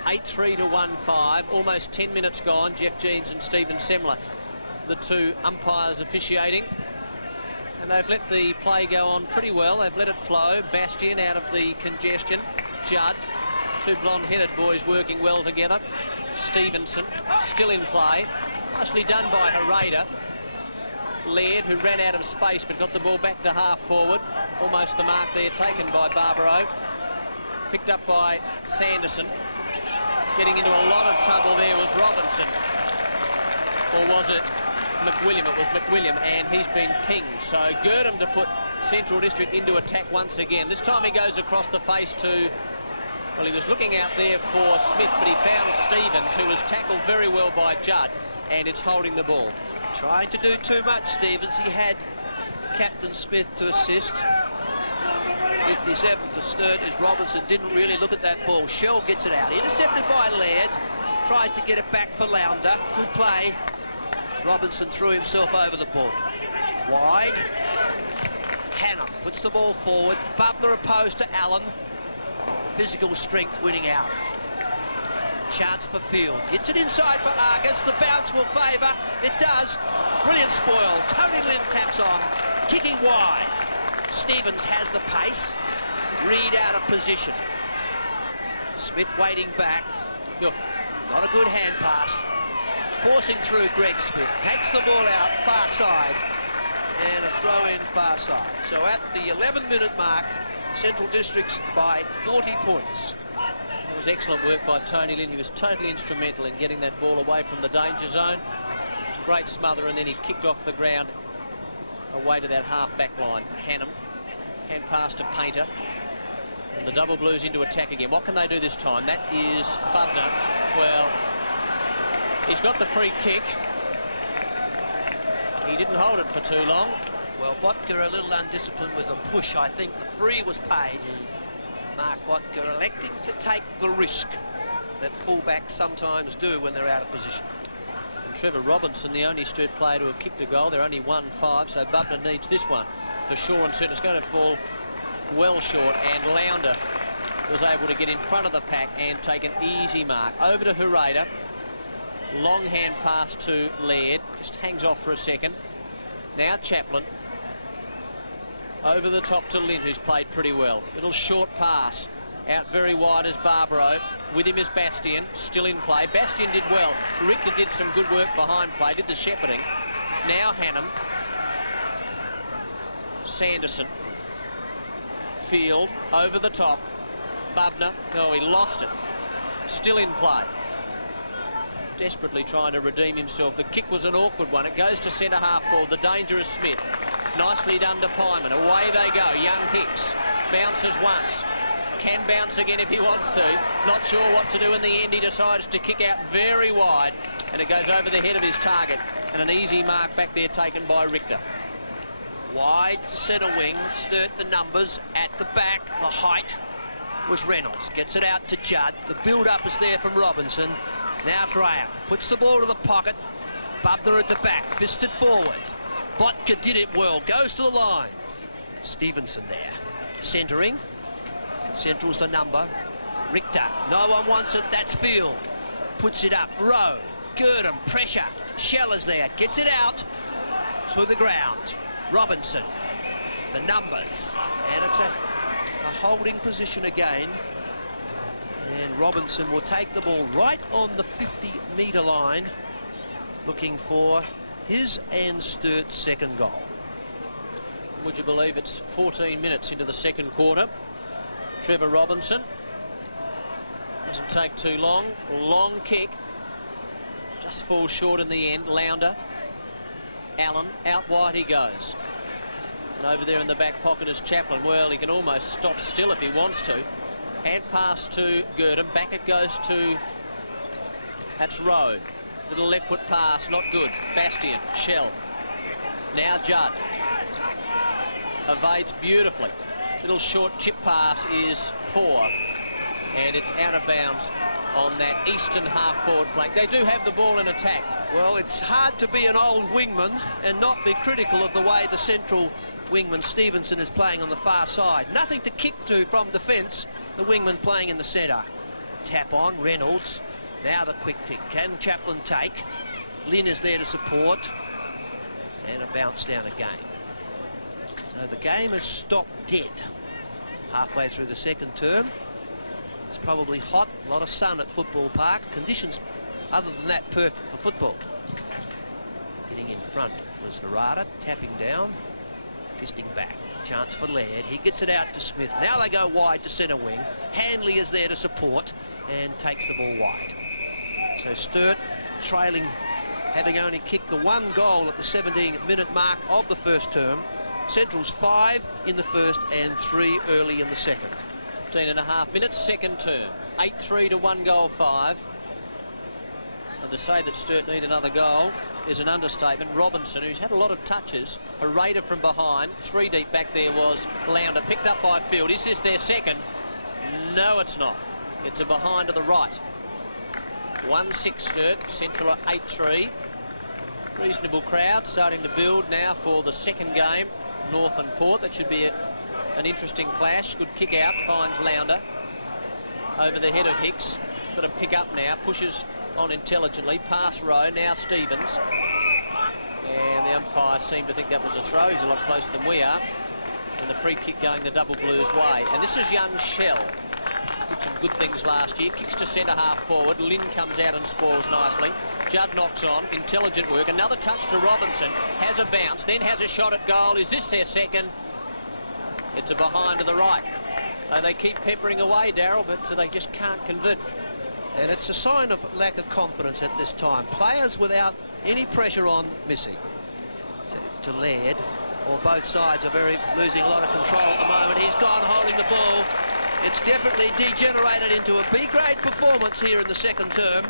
8-3 to 1-5. Almost 10 minutes gone. Jeff Jeans and Stephen Semler, the two umpires officiating. And they've let the play go on pretty well. They've let it flow. Bastian out of the congestion. Judd, two blonde-headed boys working well together. Stevenson still in play. Nicely done by Harada. Laird, who ran out of space but got the ball back to half forward. Almost the mark there taken by Barbaro. Picked up by Sanderson. Getting into a lot of trouble there was Robinson. Or was it McWilliam? It was McWilliam, and he's been pinged. So Girdham to put Central District into attack once again. This time he goes across the face to... Well, he was looking out there for Smith, but he found Stevens, who was tackled very well by Judd, and it's holding the ball. Trying to do too much, Stevens. He had Captain Smith to assist. 57 for Sturt is Robinson. Didn't really look at that ball. Shell gets it out. Intercepted by Laird. tries to get it back for Lounder. Good play. Robinson threw himself over the ball. Wide. Hannah puts the ball forward. Butler opposed to Allen. Physical strength winning out. Chance for Field. Gets it inside for Argus. The bounce will favour. It does. Brilliant spoil. Tony Lynn taps on. Kicking wide. Stevens has the pace. Reed out of position. Smith waiting back. Not a good hand pass. Forcing through Greg Smith. Takes the ball out far side. And a throw in far side. So at the 11-minute mark, Central Districts by 40 points. That was excellent work by Tony Lynn. He was totally instrumental in getting that ball away from the danger zone. Great smother, and then he kicked off the ground away to that half-back line. Hannum, hand pass to Painter. And the double blues into attack again. What can they do this time? That is Bubner. Well, he's got the free kick. He didn't hold it for too long. Well, Botka a little undisciplined with the push. I think the free was paid. Mark Botka electing to take the risk that fullbacks sometimes do when they're out of position. And Trevor Robinson, the only Sturt player to have kicked a goal. They're only 1-5, so Bubner needs this one for sure and certain. It's going to fall well short, and Lounder was able to get in front of the pack and take an easy mark. Over to Hureda. Long hand pass to Laird. Just hangs off for a second. Now Chaplin. Over the top to Lynn, who's played pretty well. Little short pass. Out very wide as Barbaro. With him is Bastian. Still in play. Bastian did well. Richter did some good work behind play. Did the shepherding. Now Hannum. Sanderson. Field. Over the top. Bubner. Oh, he lost it. Still in play. Desperately trying to redeem himself. The kick was an awkward one. It goes to centre half forward. The danger is Smith. Nicely done to Pyman. Away they go. Young Hicks bounces once. Can bounce again if he wants to. Not sure what to do in the end. He decides to kick out very wide, and it goes over the head of his target. And an easy mark back there taken by Richter. Wide to centre wing. Sturt the numbers. At the back, the height was Reynolds. Gets it out to Judd. The build-up is there from Robinson. Now Graham puts the ball to the pocket. Bubner at the back, fisted forward. Botka did it well, goes to the line. Stevenson there, centering. Central's the number. Richter, no one wants it, that's Field. Puts it up, Rowe, Gurdon, pressure. Shellers there, gets it out to the ground. Robinson, the numbers. And it's a holding position again. And Robinson will take the ball right on the 50-metre line, looking for his and Sturt's second goal. Would you believe it's 14 minutes into the second quarter? Trevor Robinson. Doesn't take too long. Long kick. Just falls short in the end. Lounder. Allen. Out wide he goes. And over there in the back pocket is Chaplin. Well, he can almost stop still if he wants to. Hand pass to Gurdon. Back it goes to... That's Rowe. Little left foot pass, not good. Bastian, Shell. Now Judd. Evades beautifully. Little short chip pass is poor. And it's out of bounds on that eastern half-forward flank. They do have the ball in attack. Well, it's hard to be an old wingman and not be critical of the way the central wingman Stevenson is playing on the far side. Nothing to kick to from defence. The wingman playing in the centre. Tap on, Reynolds. Now the quick tick. Can Chaplin take? Lynn is there to support. And a bounce down again. So the game has stopped dead halfway through the second term. It's probably hot, a lot of sun at Football Park. Conditions other than that perfect for football. Getting in front was Harada, tapping down, fisting back. Chance for Laird. He gets it out to Smith. Now they go wide to centre wing. Hanley is there to support and takes the ball wide. So Sturt trailing, having only kicked the one goal at the 17-minute mark of the first term. Central's 5 in the first and 3 early in the second. 15.5 minutes, second term. 8-3 to 1 goal 5. And to say that Sturt need another goal is an understatement. Robinson, who's had a lot of touches, a raider from behind. 3 deep back there was Lounder, picked up by Field. Is this their second? No, it's not. It's a behind to the right. 1-6 Sturt, Central at 8-3. Reasonable crowd starting to build now for the second game, North and Port. That should be an interesting clash. Good kick out, finds Lounder over the head of Hicks. Got a pick up now, pushes on intelligently, past Rowe, now Stevens. And the umpire seemed to think that was a throw. He's a lot closer than we are. And the free kick going the Double Blues way. And this is young Shell. Did some good things last year. Kicks to centre half forward. Lynn comes out and spoils nicely. Judd knocks on. Intelligent work. Another touch to Robinson. Has a bounce. Then has a shot at goal. Is this their second? It's a behind to the right. They keep peppering away, Darryl, but they just can't convert. And it's a sign of lack of confidence at this time. Players without any pressure on missing. To Laird, or both sides are losing a lot of control at the moment. He's gone holding the ball. It's definitely degenerated into a B-grade performance here in the second term.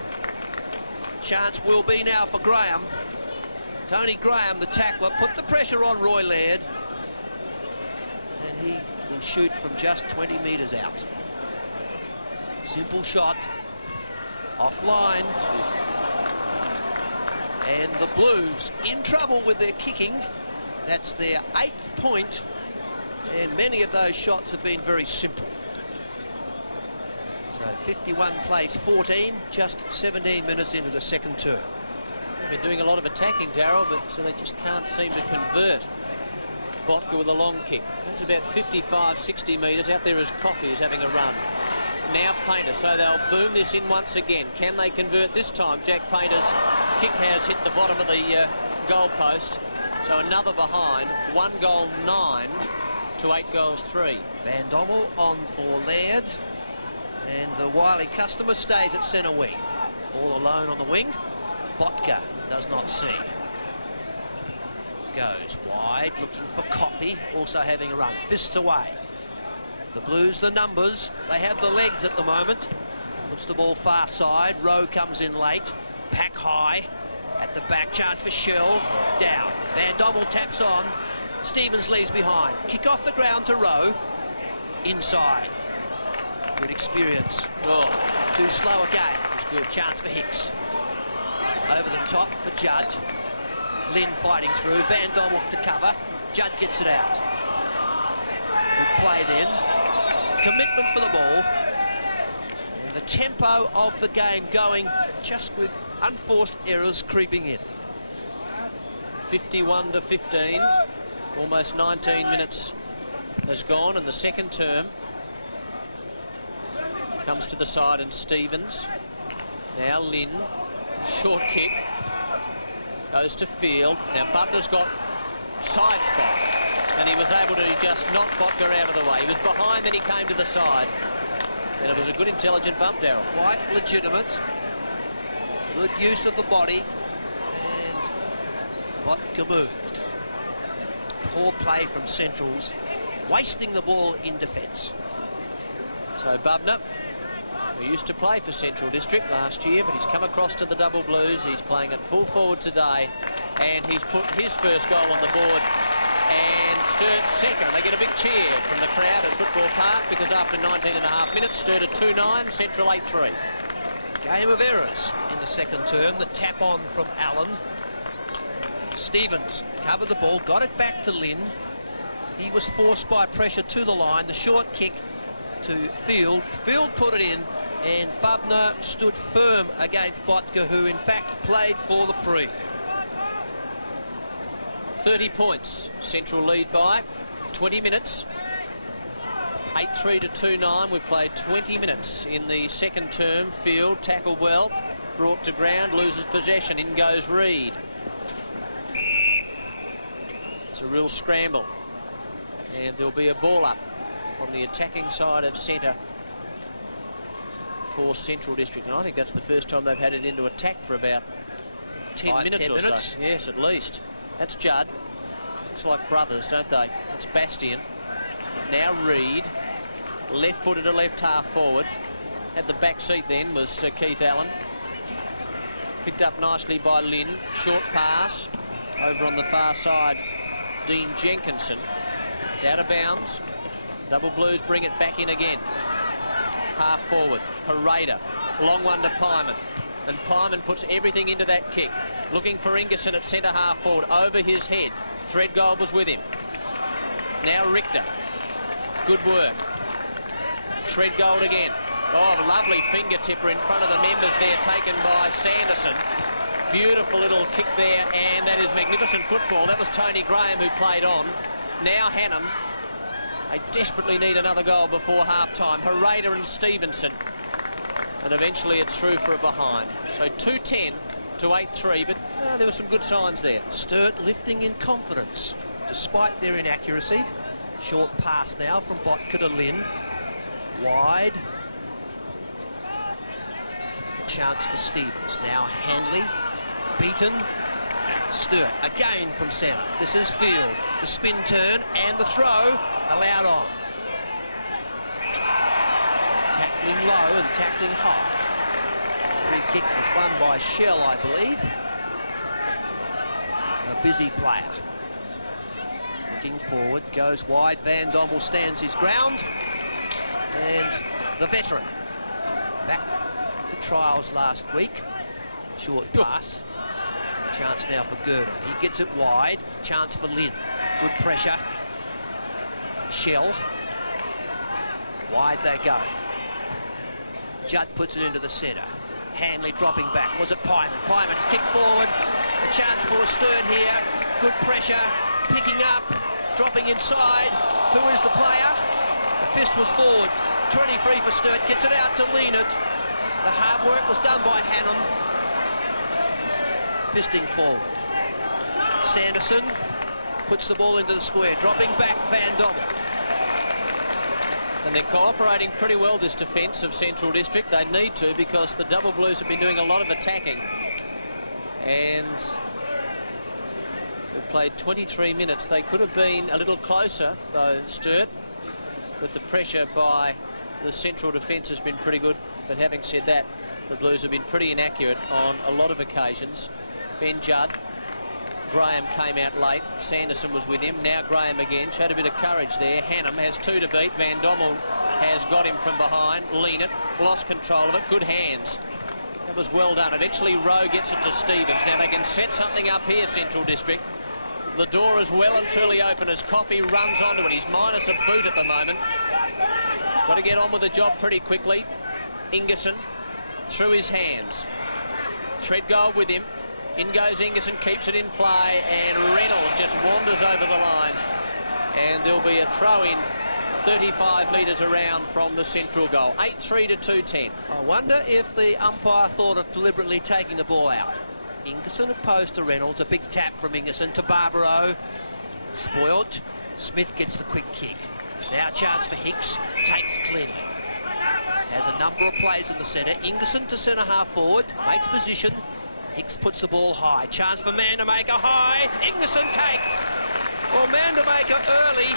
Chance will be now for Graham. Tony Graham, the tackler, put the pressure on Roy Laird. And he can shoot from just 20 metres out. Simple shot. Offline. And the Blues in trouble with their kicking. That's their 8th point. And many of those shots have been very simple. So 51 plays 14, just 17 minutes into the second term. They've been doing a lot of attacking, Darryl, but they just can't seem to convert. Botka with a long kick. It's about 55, 60 metres. Out there is Coffey, who's having a run. Now Painter, so they'll boom this in once again. Can they convert this time? Jack Painter's kick has hit the bottom of the goal post. So another behind. 1 goal 9 to 8 goals 3. Van Dommel on for Laird. And the wily customer stays at centre wing. All alone on the wing. Botka does not see. Goes wide, looking for Coffey, also having a run. Fists away. The Blues, the numbers, they have the legs at the moment. Puts the ball far side. Rowe comes in late. Pack high. At the back, chance for Shell. Down. Van Dommel taps on. Stevens leaves behind. Kick off the ground to Rowe. Inside. Good experience. Oh. Too slow again. It's good. Chance for Hicks. Over the top for Judd. Lynn fighting through. Van Dommel to cover. Judd gets it out. Good play then. Commitment for the ball. And the tempo of the game going just with unforced errors creeping in. 51 to 15. Almost 19 minutes has gone in the second term. Comes to the side and Stevens. Now Lynn. Short kick. Goes to field. Now Butler's got side spot. And he was able to just knock Botka out of the way. He was behind, then he came to the side. And it was a good intelligent bump, Darryl. Quite legitimate. Good use of the body. And Botka moved. Poor play from Centrals. Wasting the ball in defence. So Bubner, who used to play for Central District last year, but he's come across to the Double Blues. He's playing at full forward today. And he's put his first goal on the board. And Sturt second. They get a big cheer from the crowd at Football Park because after 19 and a half minutes, Sturt at 2-9, Central 8-3. Game of errors in the second term. The tap on from Allen. Stevens covered the ball, got it back to Lynn. He was forced by pressure to the line. The short kick to Field. Field put it in, and Bubner stood firm against Botka, who in fact played for the free. 30 points, Central lead by 20 minutes. 8-3 to 2-9. We've played 20 minutes in the second term. Field tackled well, brought to ground, loses possession. In goes Reid. It's a real scramble, and there'll be a ball up on the attacking side of centre for Central District. And I think that's the first time they've had it into attack for about 10 minutes or so. Yes, at least. That's Judd. Looks like brothers, don't they? It's Bastian. Now Reid. Left-footed to left half forward. Had the back seat then was Keith Allen. Picked up nicely by Lynn. Short pass. Over on the far side, Dean Jenkinson. It's out of bounds. Double Blues bring it back in again. Half forward. Parada. Long one to Pyman. And Pyman puts everything into that kick. Looking for Ingerson at centre half forward, over his head. Threadgold was with him. Now Richter. Good work. Threadgold again. Oh, lovely finger tipper in front of the members there, taken by Sanderson. Beautiful little kick there, and that is magnificent football. That was Tony Graham who played on. Now Hannam. They desperately need another goal before half-time. Hereda and Stevenson. And eventually it's through for a behind. So 2-10 to 8-3, but there were some good signs there. Sturt lifting in confidence, despite their inaccuracy. Short pass now from Botka to Lynn. Wide. A chance for Stevens. Now Hanley. Beaten. Sturt again from centre. This is Field. The spin turn and the throw allowed on. Tackling low and tackling high. Free kick was won by Shell, I believe. A busy player. Looking forward, goes wide. Van Dommel stands his ground. And the veteran. Back to trials last week. Short pass. Chance now for Gurdon. He gets it wide. Chance for Lynn. Good pressure. Shell. Wide they go. Judd puts it into the centre. Hanley dropping back. Was it Pyman? Pyman's kicked forward. A chance for Sturt here. Good pressure. Picking up. Dropping inside. Who is the player? The fist was forward. 23 for Sturt. Gets it out to Leonard. The hard work was done by Hannam. Fisting forward. Sanderson puts the ball into the square. Dropping back Van Dommel. And they're cooperating pretty well, this defence of Central District. They need to, because the Double Blues have been doing a lot of attacking. And they've played 23 minutes. They could have been a little closer, though, Sturt. But the pressure by the Central defence has been pretty good. But having said that, the Blues have been pretty inaccurate on a lot of occasions. Ben Judd. Graham came out late. Sanderson was with him. Now Graham again. Showed a bit of courage there. Hannam has 2 to beat. Van Dommel has got him from behind. Lean it. Lost control of it. Good hands. That was well done. Eventually Rowe gets it to Stevens. Now they can set something up here, Central District. The door is well and truly open as Coppy runs onto it. He's minus a boot at the moment. Got to get on with the job pretty quickly. Ingerson through his hands. Threadgold with him. In goes Ingerson, keeps it in play, and Reynolds just wanders over the line. And there'll be a throw-in 35 metres around from the Central goal. 8-3 to 2-10. I wonder if the umpire thought of deliberately taking the ball out. Ingerson opposed to Reynolds. A big tap from Ingerson to Barbaro. Spoilt. Smith gets the quick kick. Now a chance for Hicks. Takes cleanly. Has a number of plays in the centre. Ingerson to centre half forward. Makes position. Hicks puts the ball high. Chance for Mandermaker high. Ingerson takes. Well, Mandermaker early.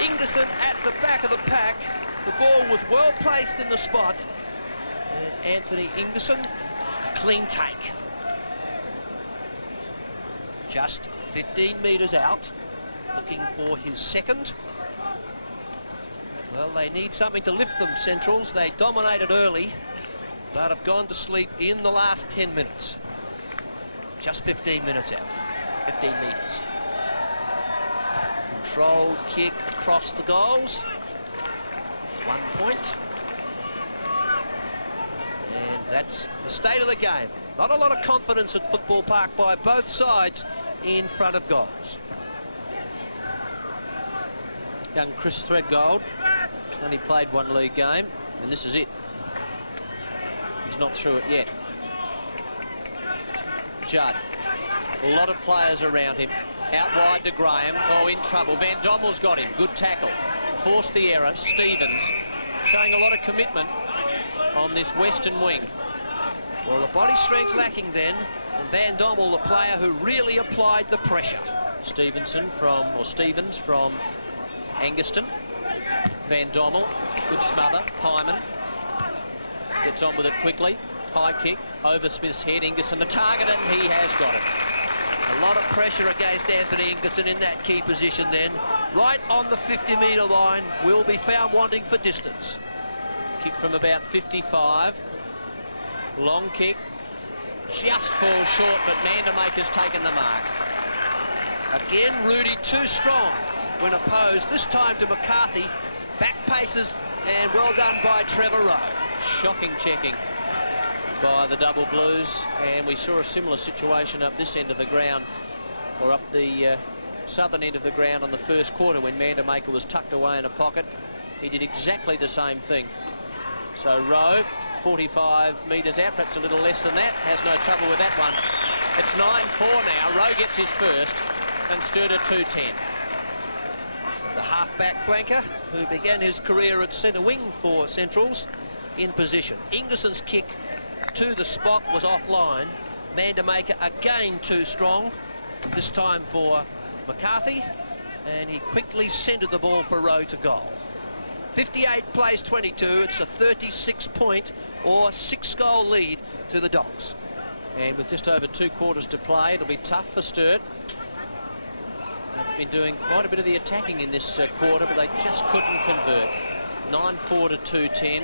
Ingerson at the back of the pack. The ball was well placed in the spot. And Anthony Ingerson, a clean take. Just 15 metres out. Looking for his second. Well, they need something to lift them, Centrals. They dominated early, but have gone to sleep in the last 10 minutes. Just 15 minutes out, 15 metres. Controlled kick across the goals. 1 point. And that's the state of the game. Not a lot of confidence at Football Park by both sides in front of goals. Young Chris Threadgold only played 1 league game, and this is it. He's not through it yet. Judd. A lot of players around him. Out wide to Graham. Oh, in trouble. Van Dommel's got him. Good tackle. Forced the error. Stevens showing a lot of commitment on this western wing. Well, the body strength lacking then. And Van Dommel, the player who really applied the pressure. Stevens from Angaston. Van Dommel. Good smother. Pyman gets on with it quickly. High kick over Smith's head. Ingerson the target, and he has got it. A lot of pressure against Anthony Ingerson in that key position then. Right on the 50-metre line, will be found wanting for distance. Kick from about 55. Long kick. just falls short, but Vandermaker's taken the mark. Again, Rudy too strong when opposed, this time to McCarthy. Back paces, and well done by Trevor Rowe. Shocking checking by the Double Blues, and we saw a similar situation up this end of the ground, or up the southern end of the ground on the first quarter when Vandermaker was tucked away in a pocket. He did exactly the same thing. So Rowe, 45 metres out, perhaps a little less than that, has no trouble with that one. It's 9-4 now. Rowe gets his first, and Sturt at 2-10. The half-back flanker, who began his career at centre wing for Centrals, in position. Ingerson's kick to the spot was offline. Vandermaker again too strong, this time for McCarthy, and he quickly centred the ball for Rowe to goal. 58 plays 22. It's a 36-point or 6-goal lead to the Dogs. And with just over 2 quarters to play, it'll be tough for Sturt. They've been doing quite a bit of the attacking in this quarter, but they just couldn't convert. 9-4 to 2-10.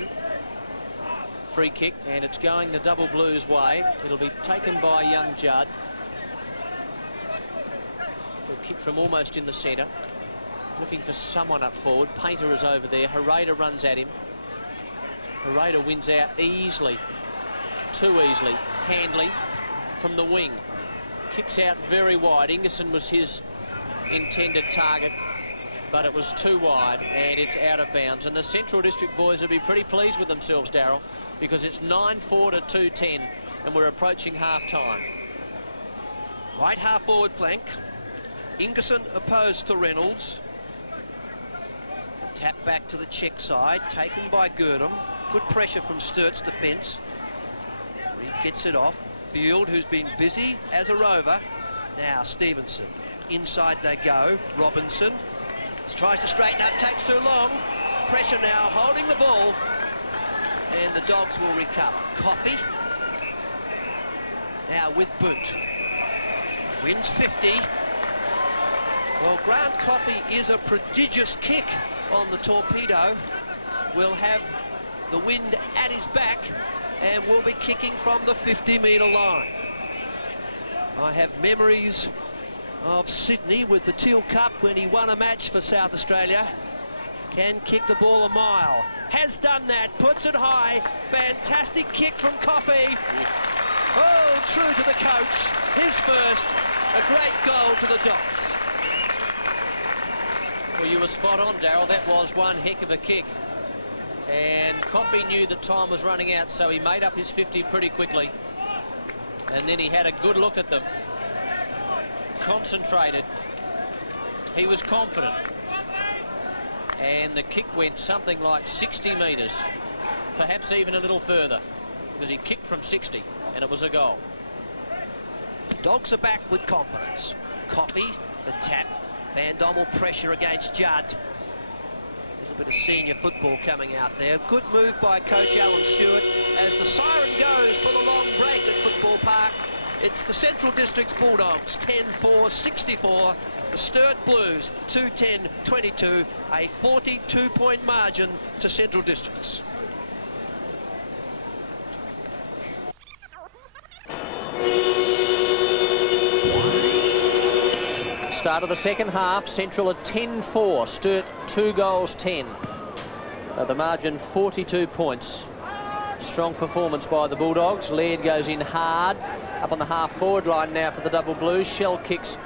Free kick, and it's going the Double Blues way. It'll be taken by young Judd. A kick from almost in the centre. Looking for someone up forward. Painter is over there. Hereda runs at him. Hereda wins out easily. Too easily. Handley from the wing. Kicks out very wide. Ingerson was his intended target, but it was too wide, and it's out of bounds. And the Central District boys will be pretty pleased with themselves, Darryl, because it's 9-4 to 2-10, and we're approaching half-time. Right half-forward flank. Ingerson opposed to Reynolds. Tap back to the check side, taken by Girdham. Good pressure from Sturt's defence. Reed gets it off. Field, who's been busy as a rover. Now Stevenson. Inside they go. Robinson tries to straighten up, takes too long. Pressure now, holding the ball. And the Dogs will recover. Coffey. Now with boot. Wins 50. Well, Grant Coffey is a prodigious kick on the torpedo. Will have the wind at his back and will be kicking from the 50-metre line. I have memories of Sydney with the Teal Cup when he won a match for South Australia. Can kick the ball a mile. Has done that, puts it high. Fantastic kick from Coffey. Oh, true to the coach. His first, a great goal to the Dogs. Well, you were spot on, Darryl. That was one heck of a kick. And Coffey knew that time was running out, so he made up his 50 pretty quickly. And then he had a good look at them. Concentrated. He was confident. And the kick went something like 60 metres. Perhaps even a little further. Because he kicked from 60, and it was a goal. The Dogs are back with confidence. Coffey, the tap. Van Dommel pressure against Judd. A little bit of senior football coming out there. Good move by coach Alan Stewart as the siren goes for the long break at Football Park. It's the Central District's Bulldogs, 10-4, 64. The Sturt Blues, 2-10-22, a 42-point margin to Central Districts. Start of the second half, Central at 10-4, Sturt 2 goals 10. The margin 42 points. Strong performance by the Bulldogs. Laird goes in hard, up on the half-forward line now for the Double Blues. Shell kicks,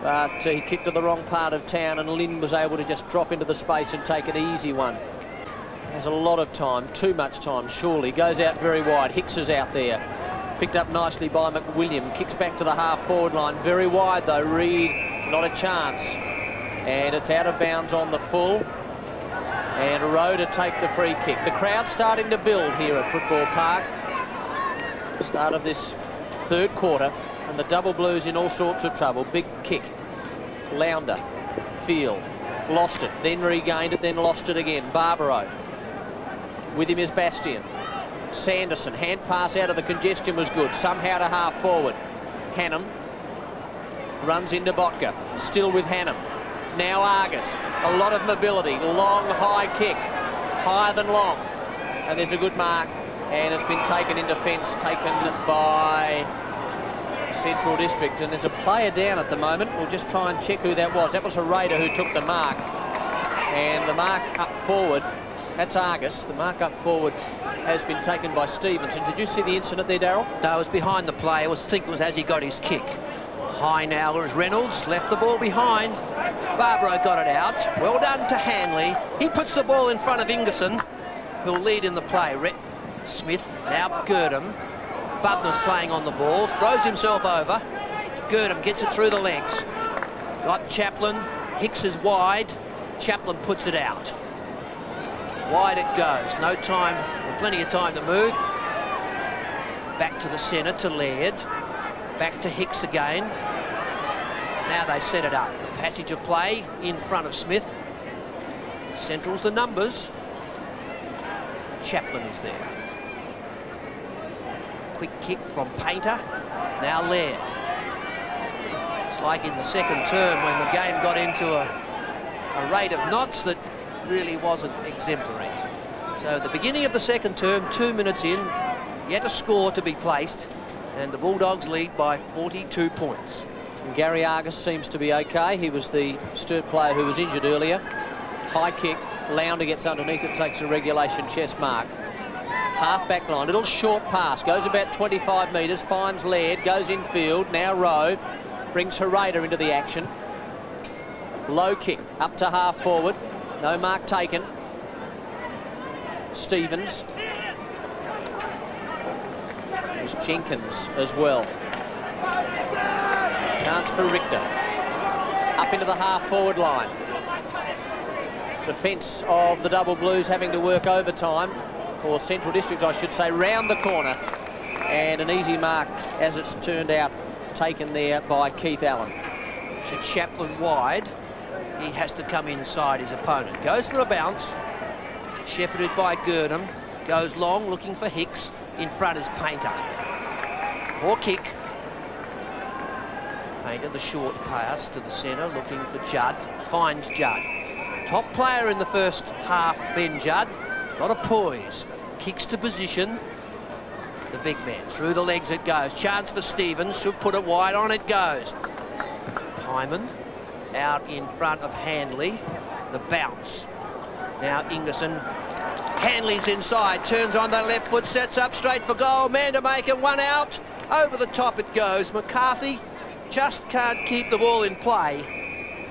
but he kicked to the wrong part of town, and Lynn was able to just drop into the space and take an easy one. Has a lot of time, too much time, surely. Goes out very wide. Hicks is out there. Picked up nicely by McWilliam. Kicks back to the half-forward line. Very wide, though. Reed, not a chance. And it's out of bounds on the full. And Rowe to take the free kick. The crowd starting to build here at Football Park. Start of this third quarter, and the Double Blues in all sorts of trouble. Big kick. Lounder. Field. Lost it. Then regained it, then lost it again. Barbaro. With him is Bastian. Sanderson. Hand pass out of the congestion was good. Somehow to half forward. Hannum. Runs into Botka. Still with Hannum. Now Argus. A lot of mobility. Long, high kick. Higher than long. And there's a good mark. And it's been taken in defence. Taken by Central District, and there's a player down at the moment. We'll just try and check who that was. That was a Raider who took the mark, and the mark up forward, that's Argus. The mark up forward has been taken by Stevenson. Did you see the incident there, Darryl? No, it was behind the play. I think it was as he got his kick. High now as Reynolds left the ball behind. Barbaro got it out. Well done to Hanley. He puts the ball in front of Ingerson, who'll lead in the play. Smith, now Girdham. Butler's playing on the ball, throws himself over. Girdham gets it through the legs. Got Chaplin. Hicks is wide. Chaplin puts it out. Wide it goes. No time, or plenty of time to move. Back to the centre to Laird. Back to Hicks again. Now they set it up. The passage of play in front of Smith. Central's the numbers. Chaplin is there. Quick kick from Painter. Now Laird. It's like in the second term when the game got into a rate of knots that really wasn't exemplary. So the beginning of the second term, 2 minutes in, yet a score to be placed, and the Bulldogs lead by 42 points. And Gary Argus seems to be okay. He was the Sturt player who was injured earlier. High kick, Lounder gets underneath it, takes a regulation chest mark. Half back line, little short pass, goes about 25 metres, finds Laird, goes infield, now Rowe, brings Herrera into the action. Low kick, up to half forward, no mark taken. Stevens. There's Jenkins as well. Chance for Richter. Up into the half-forward line. Defence of the Double Blues having to work overtime, or Central District, I should say, round the corner. And an easy mark, as it's turned out, taken there by Keith Allen. To Chaplin wide. He has to come inside his opponent. Goes for a bounce. Shepherded by Girdham. Goes long, looking for Hicks. In front is Painter. Or kick. Painter, the short pass to the centre, looking for Judd. Finds Judd. Top player in the first half, Ben Judd. A lot of poise. Kicks to position. The big man. Through the legs it goes. Chance for Stevens. Should put it wide. On it goes. Hyman out in front of Hanley. The bounce. Now Ingerson. Hanley's inside. Turns on the left foot. Sets up straight for goal. Man to make it. One out. Over the top it goes. McCarthy just can't keep the ball in play.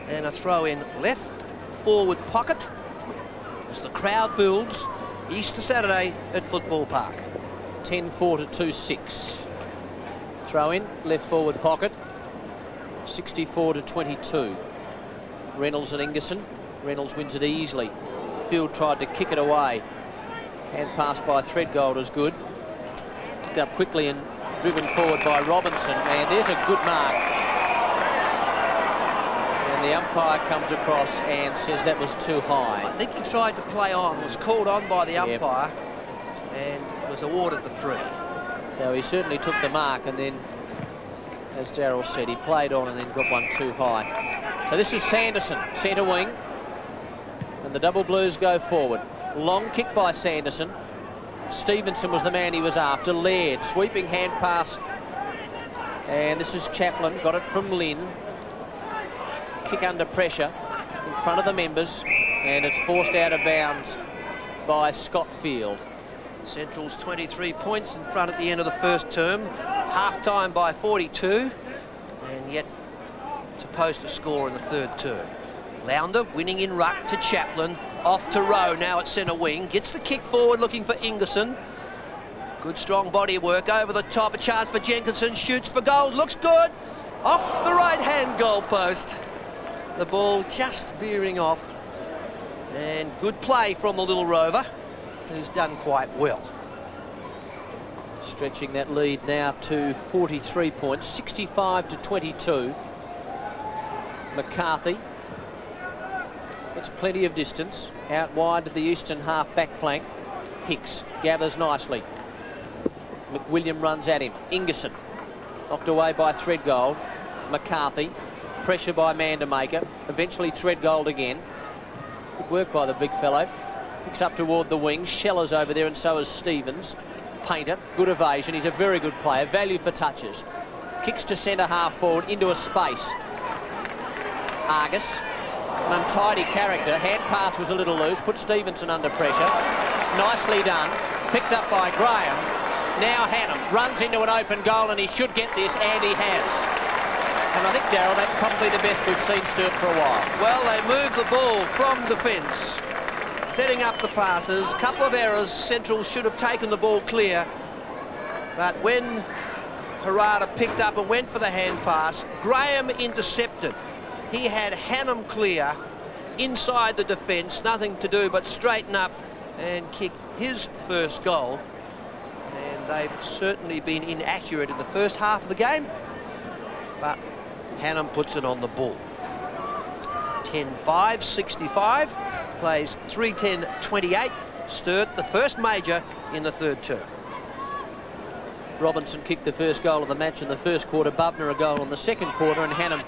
And a throw in left forward pocket as the crowd builds. Easter Saturday at Football Park. 10-4 to 2-6. Throw in, left forward pocket. 64 to 22. Reynolds and Ingerson. Reynolds wins it easily. Field tried to kick it away. Hand pass by Threadgold is good. Picked up quickly and driven forward by Robinson. And there's a good mark. And the umpire comes across and says that was too high. I think he tried to play on, was called on by the umpire, and was awarded the 3. So he certainly took the mark, and then, as Darryl said, he played on and then got one too high. So this is Sanderson, centre wing, and the Double Blues go forward. Long kick by Sanderson. Stevenson was the man he was after. Laird, sweeping hand pass. And this is Chaplin, got it from Lynn. Kick under pressure in front of the members, and it's forced out of bounds by Scott Field. Central's 23 points in front at the end of the first term. Half-time by 42, and yet to post a score in the third term. Lounder winning in ruck to Chaplin. Off to Rowe now at centre wing. Gets the kick forward looking for Ingerson. Good strong body work over the top. A chance for Jenkinson. Shoots for goal. Looks good. Off the right-hand goal post. The ball just veering off. And good play from the little rover, who's done quite well. Stretching that lead now to 43 points, 65 to 22. McCarthy gets plenty of distance. Out wide to the eastern half back flank. Hicks gathers nicely. McWilliam runs at him. Ingerson knocked away by Threadgold. McCarthy, pressure by Mandermaker. Eventually Threadgold again. Good work by the big fellow. Picks up toward the wing. Scheller's over there, and so is Stevens. Painter, good evasion. He's a very good player. Value for touches. kicks to centre half forward into a space. Argus, an untidy character. Hand pass was a little loose, put Stevenson under pressure. Nicely done. Picked up by Graham. Now Hannam runs into an open goal, and he should get this, and he has. And I think, Darryl, that's probably the best we've seen Sturt for a while. Well, they moved the ball from defence, setting up the passes. Couple of errors. Central should have taken the ball clear. But when Harada picked up and went for the hand pass, Graham intercepted. He had Hannam clear inside the defence, nothing to do but straighten up and kick his first goal. And they've certainly been inaccurate in the first half of the game. But Hannam puts it on the ball. 10-5, 65, plays 3-10-28. Sturt, the first major in the third term. Robinson kicked the first goal of the match in the first quarter, Bubner a goal in the second quarter, and Hannam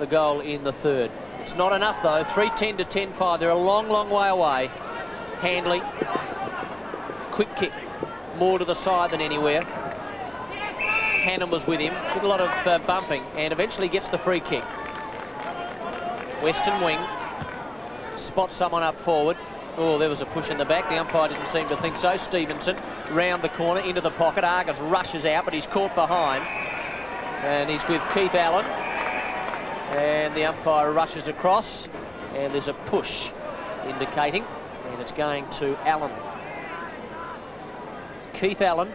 the goal in the third. It's not enough, though. 3-10 to 10-5. They're a long, long way away. Handley, quick kick, more to the side than anywhere. Hannam was with him, did a lot of bumping, and eventually gets the free kick. Western wing, spots someone up forward. Oh, there was a push in the back. The umpire didn't seem to think so. Stevenson round the corner into the pocket. Argus rushes out, but he's caught behind. And he's with Keith Allen. And the umpire rushes across, and there's a push indicating, and it's going to Allen. Keith Allen,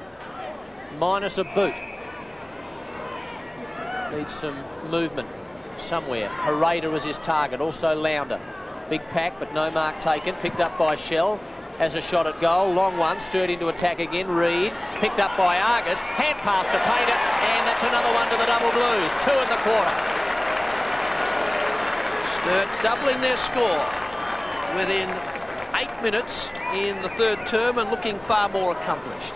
minus a boot. Needs some movement somewhere. Harada was his target, also Lounder. Big pack, but no mark taken. Picked up by Shell. Has a shot at goal. Long one, stirred into attack again. Reed, picked up by Argus. Hand pass to Painter, and that's another one to the double blues. 2 in the quarter. Sturt doubling their score within 8 minutes in the third term and looking far more accomplished.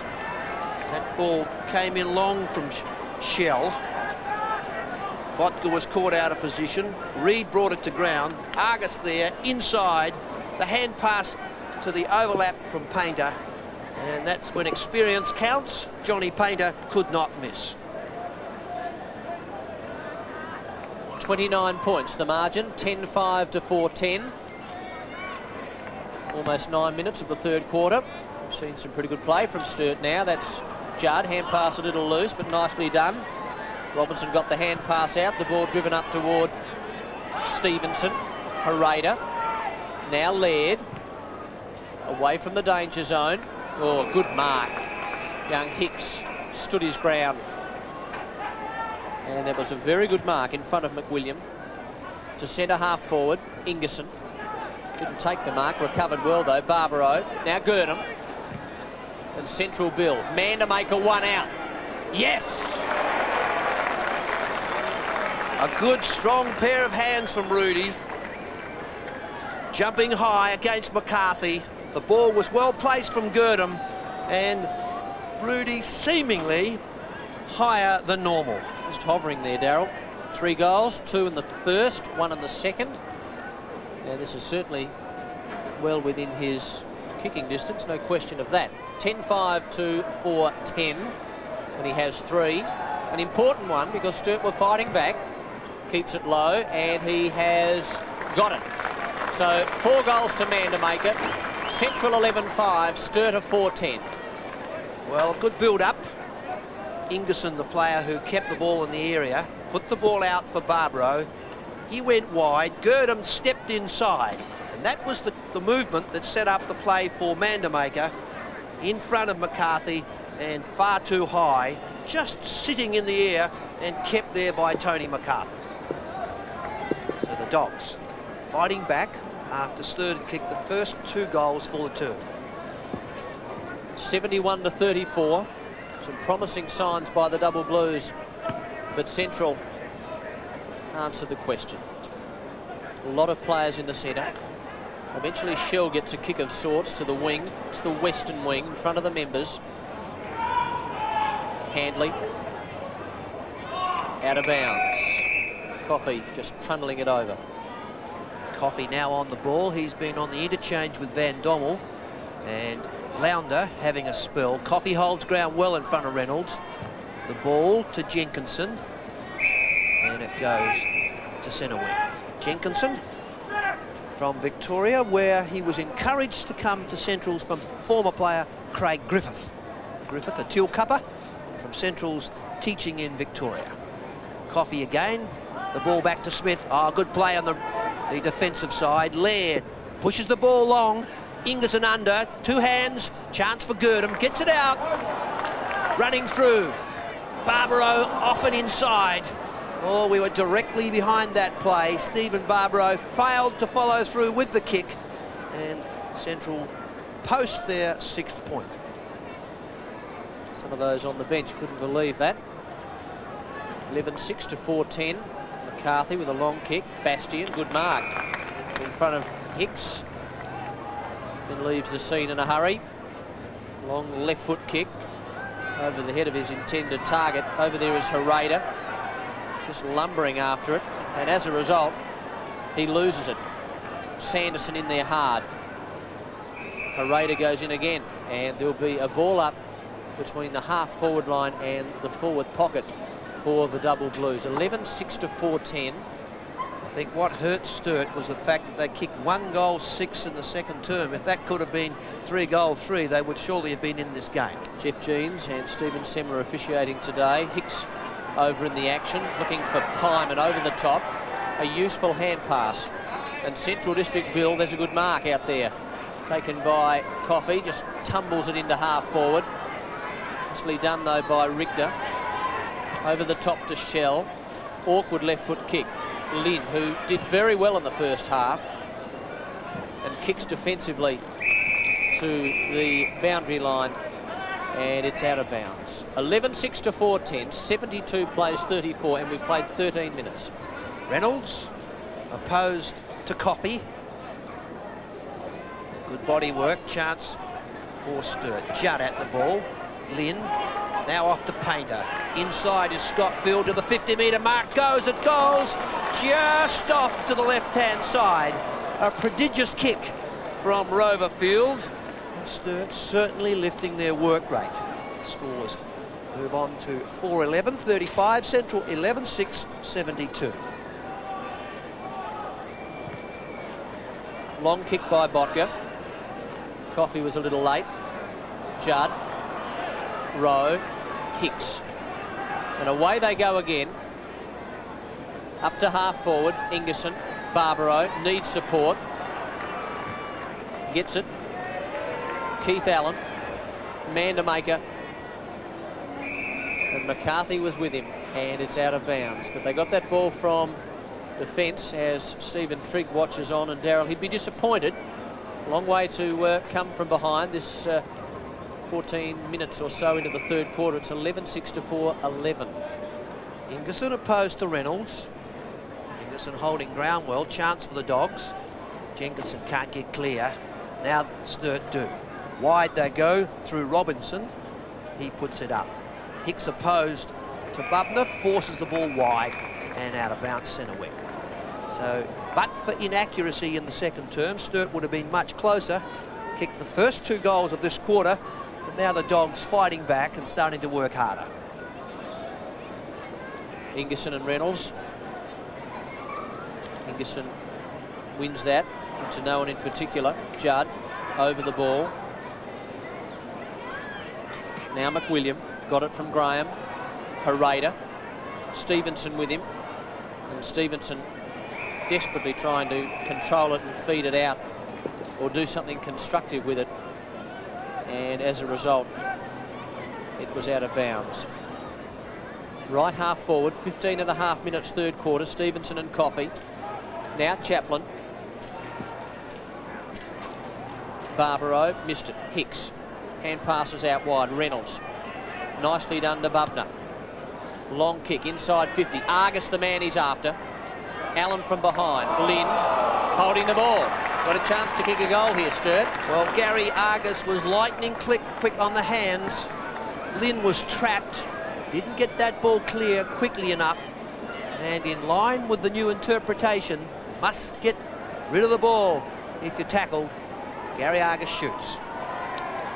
That ball came in long from Shell. Botka was caught out of position. Reed brought it to ground. Argus there, inside. The hand pass to the overlap from Painter. And that's when experience counts. Johnny Painter could not miss. 29 points the margin, 10-5 to 4-10. Almost 9 minutes of the third quarter. We've seen some pretty good play from Sturt now. That's Judd. Hand pass a little loose, but nicely done. Robinson got the hand pass out. The ball driven up toward Stevenson. Harada. Now Laird. Away from the danger zone. Oh, good mark. Young Hicks stood his ground. And that was a very good mark in front of McWilliam. To centre half forward, Ingerson. Didn't take the mark, recovered well though. Barbaro. Now Gurnham. And Central Bill. Man to make a one out. Yes! A good, strong pair of hands from Rudy. Jumping high against McCarthy. The ball was well placed from Gurdam, and Rudy seemingly higher than normal. Just hovering there, Darryl. 3 goals, 2 in the first, 1 in the second. Now this is certainly well within his kicking distance, no question of that. 10-5 to 4-10, and he has 3. An important one because Sturt were fighting back. Keeps it low, and he has got it. So 4 goals to man to make it. Central 11-5, Sturt 4-10. Well, good build-up. Ingerson, the player who kept the ball in the area, put the ball out for Barbaro. He went wide. Gurdam stepped inside, and that was the movement that set up the play for Mandamaker in front of McCarthy and far too high, just sitting in the air and kept there by Tony McCarthy. So the Dogs fighting back after Sturt had kicked the first 2 goals for the term. 71 to 34. Some promising signs by the double blues, but Central answered the question. A lot of players in the centre. Eventually Shell gets a kick of sorts to the wing. It's the western wing in front of the members. Handley out of bounds. Coffey just trundling it over. Coffey now on the ball. He's been on the interchange with Van Dommel, and Lounder having a spell. Coffey holds ground well in front of Reynolds. The ball to Jenkinson. and it goes to centre wing. Jenkinson from Victoria, where he was encouraged to come to Central's from former player Craig Griffith. Griffith, a teal cupper from Central's teaching in Victoria. Coffey again, the ball back to Smith. Oh, good play on the defensive side. Laird pushes the ball long. Ingerson under, two hands, chance for Girdham, gets it out. Running through. Barbaro off and inside. Oh, we were directly behind that play. Stephen Barbaro failed to follow through with the kick, and Central post their 6th point. Some of those on the bench couldn't believe that. 11-6 to 4-10. McCarthy with a long kick. Bastian, good mark. In front of Hicks. Then leaves the scene in a hurry. Long left foot kick over the head of his intended target. Over there is Hereda, just lumbering after it, and as a result he loses it. Sanderson in there hard. Hereda goes in again, and there'll be a ball up between the half forward line and the forward pocket for the Double Blues. 11-6 to 4-10. I think what hurt Sturt was the fact that they kicked 1 goal 6 in the second term. If that could have been 3 goal 3, they would surely have been in this game. Jeff Jeans and Stephen Semler officiating today. Hicks over in the action, looking for Pyman over the top. A useful hand pass. And Central District Bill, there's a good mark out there. Taken by Coffey, just tumbles it into half forward. Nicely done though by Richter. Over the top to Shell. Awkward left foot kick. Lynn, who did very well in the first half, and kicks defensively to the boundary line, and it's out of bounds. 11-6 to 4-10, 72 plays 34, and we played 13 minutes. Reynolds opposed to Coffey. Good body work, chance for Sturt. Judd at the ball. Lynn now off to Painter. Inside is Scottfield to the 50-metre mark. Goes at goals, just off to the left-hand side. A prodigious kick from Roverfield. Sturt certainly lifting their work rate. Scores move on to 4-11, 35. Central 11-6, 72. Long kick by Botka. Coffey was a little late. Judd. Rowe. Hicks. And away they go again. Up to half forward. Ingerson. Barbaro needs support. Gets it. Keith Allen. Man to maker. And McCarthy was with him. And it's out of bounds. But they got that ball from defence as Stephen Trigg watches on. And Darryl, he'd be disappointed. Long way to come from behind this 14 minutes or so into the third quarter. It's 11-6 to 4-11. Ingerson opposed to Reynolds. Ingerson holding ground well. Chance for the Dogs. Jenkinson can't get clear. Now Sturt do. Wide they go through Robinson. He puts it up. Hicks opposed to Bubner. Forces the ball wide and out of bounds centre wing. So, but for inaccuracy in the second term, Sturt would have been much closer. Kicked the first 2 goals of this quarter. But now the Dogs fighting back and starting to work harder. Ingerson and Reynolds. Ingerson wins that into no one in particular. Judd over the ball. Now McWilliam got it from Graham. Hereda. Stevenson with him. And Stevenson desperately trying to control it and feed it out or do something constructive with it. And as a result, it was out of bounds. Right half forward, 15.5 minutes third quarter. Stevenson and Coffey. Now Chaplin. Barbaro missed it. Hicks. Hand passes out wide. Reynolds. Nicely done to Bubner. Long kick inside 50. Argus the man he's after. Allen from behind. Lind holding the ball. Got a chance to kick a goal here, Sturt. Well, Gary Argus was lightning quick on the hands. Lynn was trapped. Didn't get that ball clear quickly enough. And in line with the new interpretation, must get rid of the ball if you're tackled. Gary Argus shoots.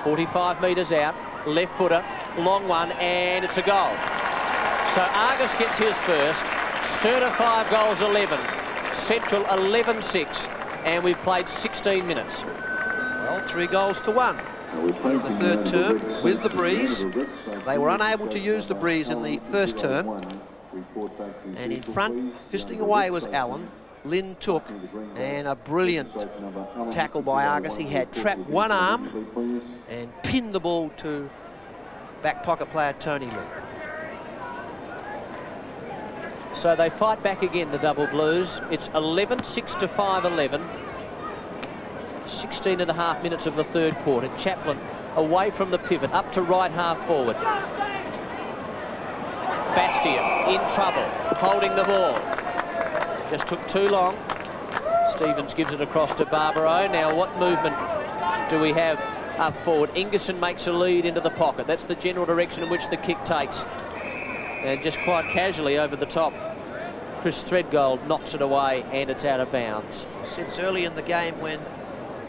45 metres out. Left footer. Long one. And it's a goal. So Argus gets his first. Sturt 5 goals 11. Central 11-6. And we've played 16 minutes. Well, 3 goals to 1. In the third term with the breeze. They were unable to use the breeze in the first term. And in front, fisting away was Allen. Lynn took, and a brilliant tackle by Argus. He had trapped one arm and pinned the ball to back pocket player Tony Lynn. So they fight back again, the Double Blues. It's 11-6 to 5-11. 16 and a half minutes of the third quarter. Chaplin away from the pivot, up to right half forward. Bastian in trouble, holding the ball. Just took too long. Stevens gives it across to Barbaro. Now what movement do we have up forward? Ingerson makes a lead into the pocket. That's the general direction in which the kick takes. And just quite casually over the top, Chris Threadgold knocks it away and it's out of bounds. Since early in the game when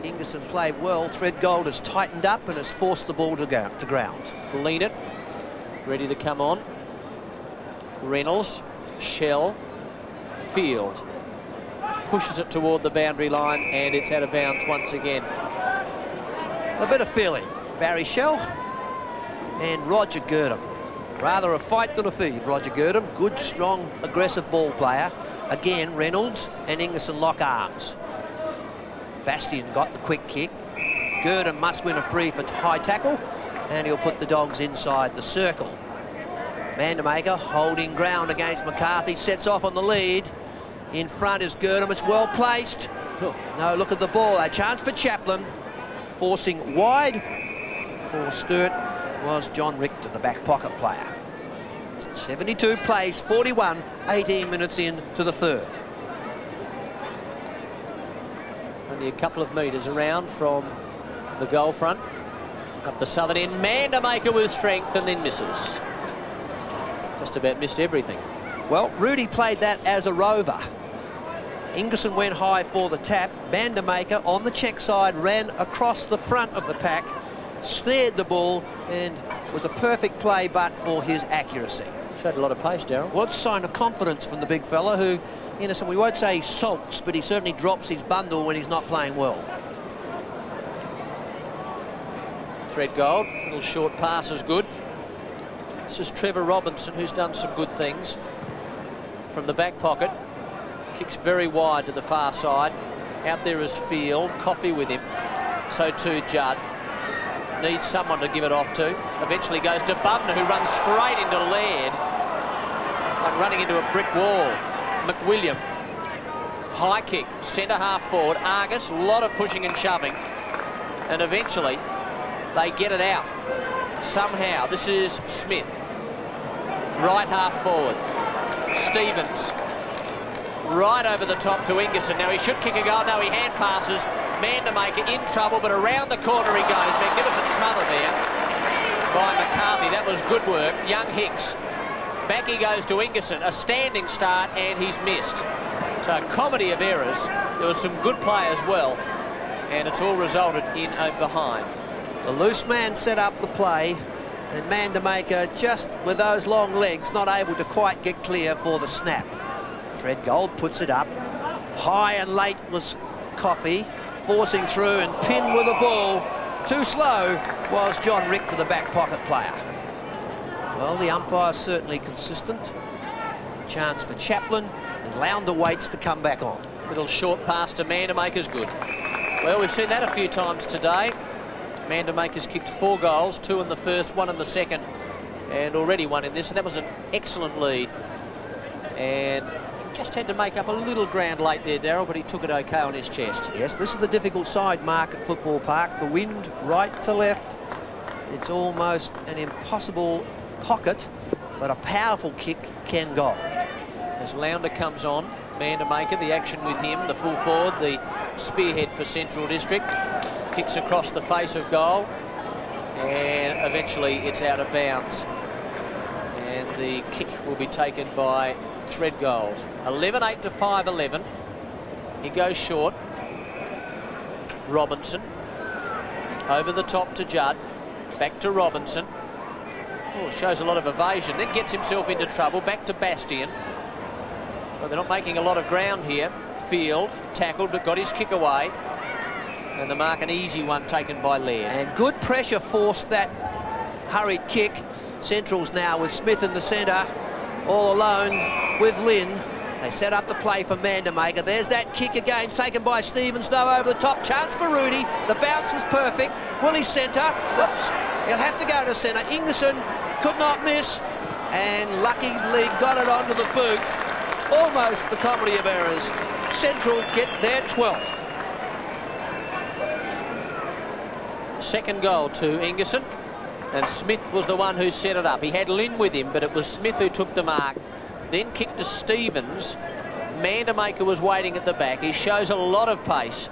Ingerson played well, Threadgold has tightened up and has forced the ball to ground. Lean it, ready to come on. Reynolds, Shell, Field. Pushes it toward the boundary line and it's out of bounds once again. A bit of feeling. Barry Shell and Roger Girdham. Rather a fight than a feed, Roger Girdham. Good, strong, aggressive ball player. Again, Reynolds and Ingerson lock arms. Bastian got the quick kick. Girdham must win a free for high tackle, and he'll put the Dogs inside the circle. Vandermaker holding ground against McCarthy, sets off on the lead. In front is Girdham, it's well placed. No, look at the ball, a chance for Chaplin. Forcing wide for Sturt was John Richter, the back pocket player. 72 plays, 41, 18 minutes in to the third. Only a couple of metres around from the goal front. Up the southern end, Vandermaker with strength and then misses. Just about missed everything. Well, Rudy played that as a rover. Ingerson went high for the tap. Vandermaker on the check side ran across the front of the pack, snared the ball, and was a perfect play but for his accuracy. Showed a lot of pace, Darryl. Well, it's a sign of confidence from the big fella who, innocent, we won't say he sulks, but he certainly drops his bundle when he's not playing well. Threadgold, little short pass is good. This is Trevor Robinson, who's done some good things. From the back pocket, kicks very wide to the far side. Out there is Field, Coffey with him. So too Judd. Needs someone to give it off to. Eventually goes to Bubner, who runs straight into Laird. Like running into a brick wall. McWilliam. High kick, centre half forward. Argus, a lot of pushing and shoving. And eventually, they get it out. Somehow, this is Smith. Right half forward. Stevens. Right over the top to Ingerson. Now he should kick a goal. No, he hand passes. Vandermaker in trouble, but around the corner he goes. Magnificent smother there by McCarthy. That was good work. Young Hicks. Back he goes to Ingerson. A standing start, and he's missed. So a comedy of errors. There was some good play as well, and it's all resulted in a behind. The loose man set up the play, and Vandermaker, just with those long legs, not able to quite get clear for the snap. Threadgold puts it up. High and late was Coffey, forcing through and pinned with the ball. Too slow was John Richter, the back pocket player. Well, the umpire's certainly consistent. Chance for Chaplin, and Lounder waits to come back on. Little short pass to Vandermaker's good. Well, we've seen that a few times today. Vandermaker's kicked 4 goals, 2 in the first, 1 in the second, and already 1 in this, and that was an excellent lead. And just had to make up a little ground late there, Darryl, but he took it okay on his chest. Yes, this is the difficult side, Mark, at Football Park. The wind right to left. It's almost an impossible pocket, but a powerful kick can go. As Lounder comes on, Vandermaker, the action with him, the full forward, the spearhead for Central District. Kicks across the face of goal, and eventually it's out of bounds. And the kick will be taken by Threadgold. 11-8 to 5-11. He goes short. Robinson. Over the top to Judd. Back to Robinson. Oh, shows a lot of evasion. Then gets himself into trouble. Back to Bastian. Well, they're not making a lot of ground here. Field tackled but got his kick away. And the mark an easy one taken by Laird. And good pressure forced that hurried kick. Central's now with Smith in the centre, all alone with Lynn. They set up the play for Mandamaker. There's that kick again, taken by Stevens, though, over the top. Chance for Rudy. The bounce was perfect. Willie's centre. Whoops. He'll have to go to centre. Ingerson could not miss. And Lucky League got it onto the boots. Almost the comedy of errors. Central get their 12th. Second goal to Ingerson. And Smith was the one who set it up. He had Lynn with him, but it was Smith who took the mark. Then kicked to Stevens. Mandamaker was waiting at the back. He shows a lot of pace,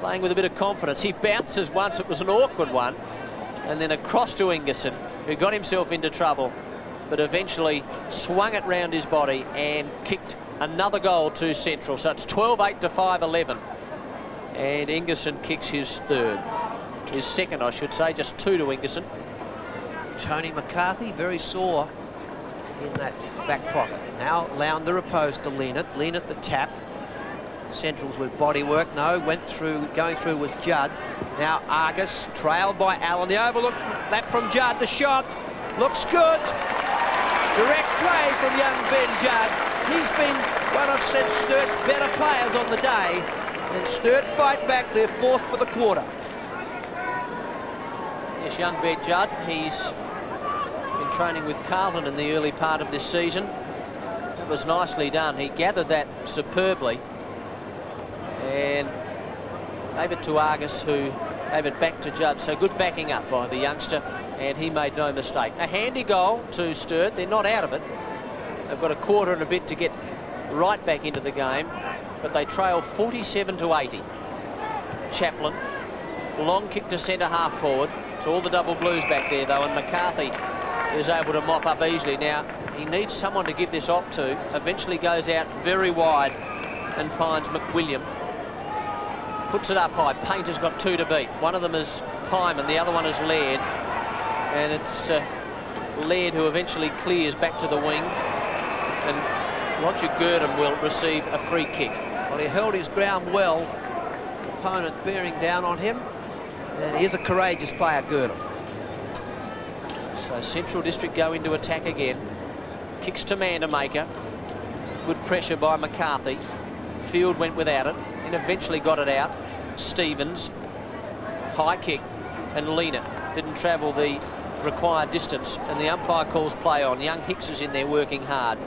playing with a bit of confidence. He bounces once. It was an awkward one. And then across to Ingerson, who got himself into trouble, but eventually swung it round his body and kicked another goal to Central. So it's 12-8 to 5-11. And Ingerson kicks his third. His second, I should say, just 2 to Ingerson. Tony McCarthy very sore in that back pocket. Now Lounder opposed to Leonard. Leonard the tap. Centrals with body work. No, went through, going through with Judd. Now Argus trailed by Allen. The overlook that from Judd. The shot looks good. Direct play from young Ben Judd. He's been one of Sturt's better players on the day. And Sturt fight back their 4th for the quarter. Yes, young Ben Judd. He's been training with Carlton in the early part of this season. It was nicely done. He gathered that superbly and gave it to Argus, who gave it back to Judd. So good backing up by the youngster, and he made no mistake. A handy goal to Sturt. They're not out of it. They've got a quarter and a bit to get right back into the game, but they trail 47 to 80. Chaplin, long kick to centre half forward. It's all the double blues back there though, and McCarthy is able to mop up easily. Now he needs someone to give this off to. Eventually goes out very wide and finds McWilliam. Puts it up high. Painter's got 2 to beat. One of them is Hyman, the other one is Laird. And it's Laird who eventually clears back to the wing. And Roger Gurdon will receive a free kick. Well, he held his ground well. Opponent bearing down on him. And he is a courageous player, Gurdon. So Central District go into attack again. Kicks to Mandamaker. Good pressure by McCarthy. Field went without it and eventually got it out. Stevens, high kick, and Lena didn't travel the required distance, and the umpire calls play on. Young Hicks is in there working hard.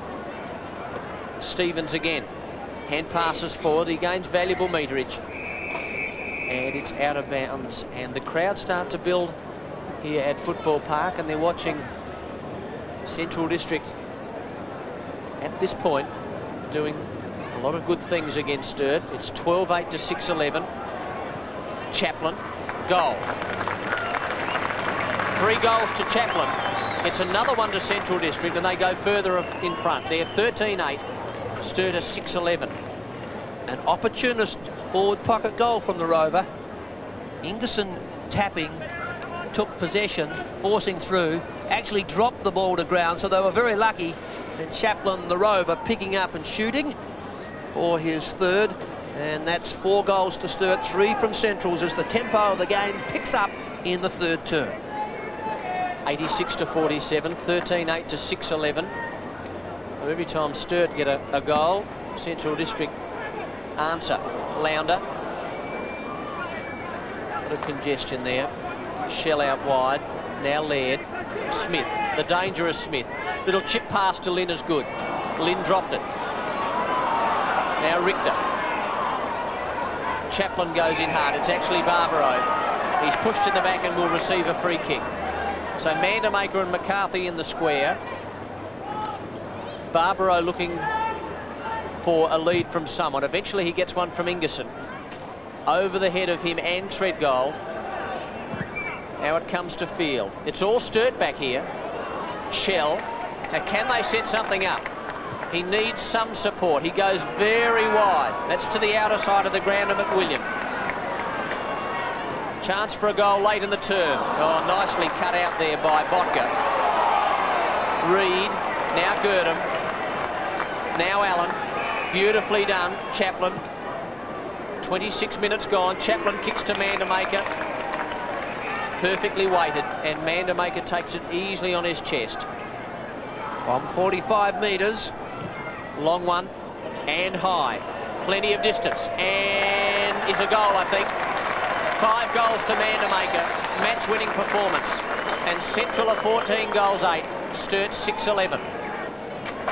Stevens again. Hand passes forward. He gains valuable meterage. And it's out of bounds. And the crowd start to build here at Football Park, and they're watching Central District at this point doing a lot of good things against Sturt. It's 12-8 to 6-11. Chaplin, goal. 3 goals to Chaplin. It's another one to Central District, and they go further in front. They're 13-8. Sturt are 6-11. An opportunist forward pocket goal from the Rover. Ingerson tapping, took possession, forcing through, actually dropped the ball to ground, so they were very lucky. And Chaplin, the Rover, picking up and shooting for his third. And that's 4 goals to Sturt, 3 from Centrals as the tempo of the game picks up in the third term. 86 to 47, 13-8 to 6-11. Every time Sturt get a goal, Central District answer. Lounder. Bit of congestion there. Shell out wide. Now Laird. Smith. The dangerous Smith. Little chip pass to Lynn is good. Lynn dropped it. Now Richter. Chaplin goes in hard. It's actually Barbaro. He's pushed in the back and will receive a free kick. So Mandamaker and McCarthy in the square. Barbaro looking for a lead from someone. Eventually he gets one from Ingerson. Over the head of him and Treadgold. Now it comes to field. It's all Sturt back here. Shell. Now can they set something up? He needs some support. He goes very wide. That's to the outer side of the ground of McWilliam. Chance for a goal late in the term. Oh, nicely cut out there by Botka. Reed. Now Gurdon. Now Allen. Beautifully done, Chaplin. 26 minutes gone. Chaplin kicks to Mandamaker. Perfectly weighted, and Mandamaker takes it easily on his chest. From 45 metres. Long one and high. Plenty of distance, and is a goal, I think. 5 goals to Mandamaker. Match-winning performance. And Central are 14 goals 8. Sturt 6-11.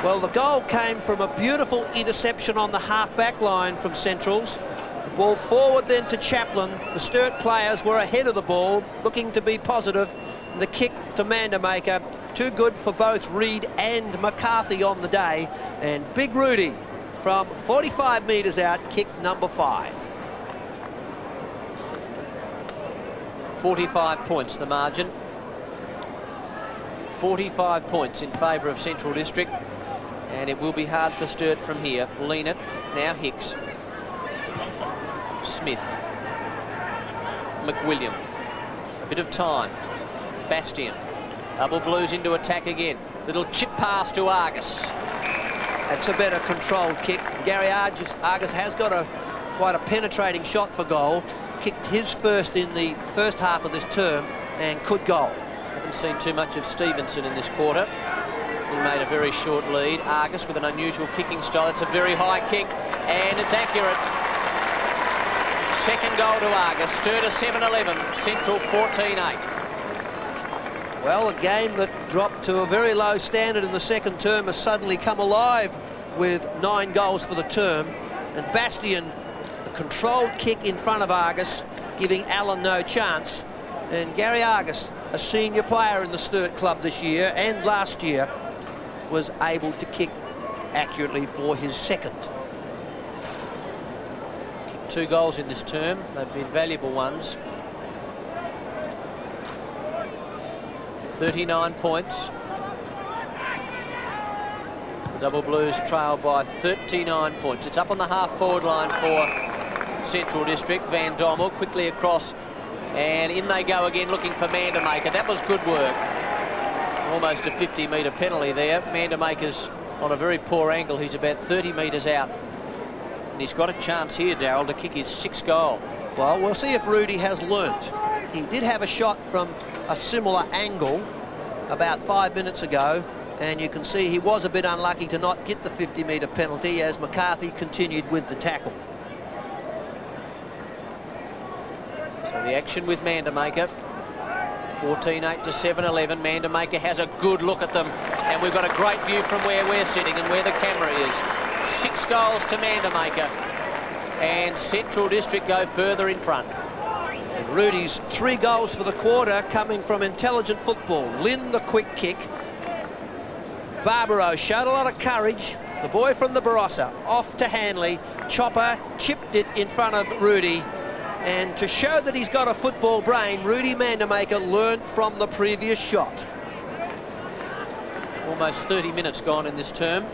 Well, the goal came from a beautiful interception on the half-back line from Central's. The ball forward then to Chaplin. The Sturt players were ahead of the ball, looking to be positive. And the kick to Mandamaker, too good for both Reid and McCarthy on the day. And Big Rudy, from 45 metres out, kick number 5. 45 points the margin. 45 points in favour of Central District, and it will be hard for Sturt from here. Lean it, now Hicks. Smith. McWilliam. A bit of time. Bastian. Double Blues into attack again. Little chip pass to Argus. That's a better controlled kick. Gary Argus has got quite a penetrating shot for goal. Kicked his first in the first half of this term and could goal. Haven't seen too much of Stevenson in this quarter. He made a very short lead. Argus with an unusual kicking style. It's a very high kick, and it's accurate. Second goal to Argus. Sturt 7-11. Central 14-8. Well, a game that dropped to a very low standard in the second term has suddenly come alive with 9 goals for the term. And Bastian, a controlled kick in front of Argus, giving Allen no chance. And Gary Argus, a senior player in the Sturt club this year and last year, was able to kick accurately for his second. Kicked 2 goals in this term. They've been valuable ones. 39 points. The Double Blues trail by 39 points. It's up on the half-forward line for Central District. Van Dommel quickly across, and in they go again looking for Mandamaker. That was good work. Almost a 50-metre penalty there. Mandamaker's on a very poor angle. He's about 30 metres out. And he's got a chance here, Darryl, to kick his 6th goal. Well, we'll see if Rudy has learnt. He did have a shot from a similar angle about 5 minutes ago, and you can see he was a bit unlucky to not get the 50-metre penalty as McCarthy continued with the tackle. So the action with Mandamaker. 14-8 to 7-11. Mandamaker has a good look at them, and we've got a great view from where we're sitting and where the camera is. 6 goals to Mandamaker, and Central District go further in front. And Rudy's 3 goals for the quarter coming from intelligent football. Lynn, the quick kick. Barbaro showed a lot of courage. The boy from the Barossa off to Hanley. Chopper chipped it in front of Rudy. And to show that he's got a football brain, Rudy Mandamaker learned from the previous shot. Almost 30 minutes gone in this term.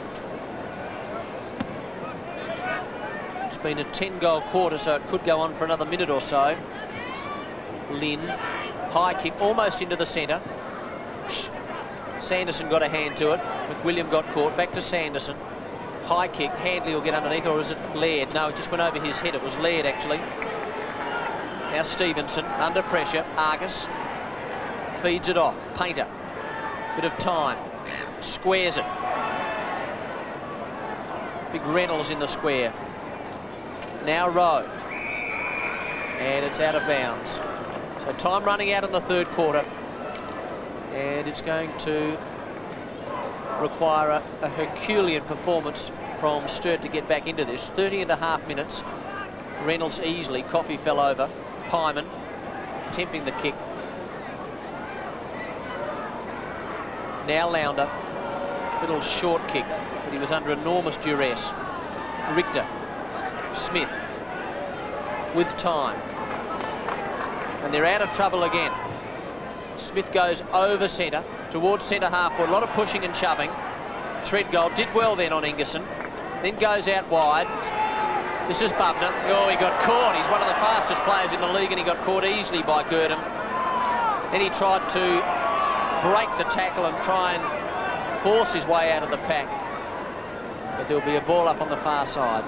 It's been a 10-goal quarter, so it could go on for another minute or so. Lynn, high kick almost into the centre. Sanderson got a hand to it. McWilliam got caught. Back to Sanderson. High kick. Handley will get underneath, or is it Laird? No, it just went over his head. It was Laird, actually. Now Stevenson, under pressure. Argus feeds it off. Painter. Bit of time. Squares it. Big Reynolds in the square. Now Rowe. And it's out of bounds. So time running out in the third quarter. And it's going to require a Herculean performance from Sturt to get back into this. 30.5 minutes. Reynolds easily. Coffey fell over. Pyman attempting the kick. Now Lounder. Little short kick, but he was under enormous duress. Richter. Smith. With time. And they're out of trouble again. Smith goes over centre, towards centre half forward. A lot of pushing and shoving. Threadgold did well then on Ingerson. Then goes out wide. This is Bubner. Oh, he got caught. He's one of the fastest players in the league, and he got caught easily by Girdham. Then he tried to break the tackle and try and force his way out of the pack. But there'll be a ball up on the far side.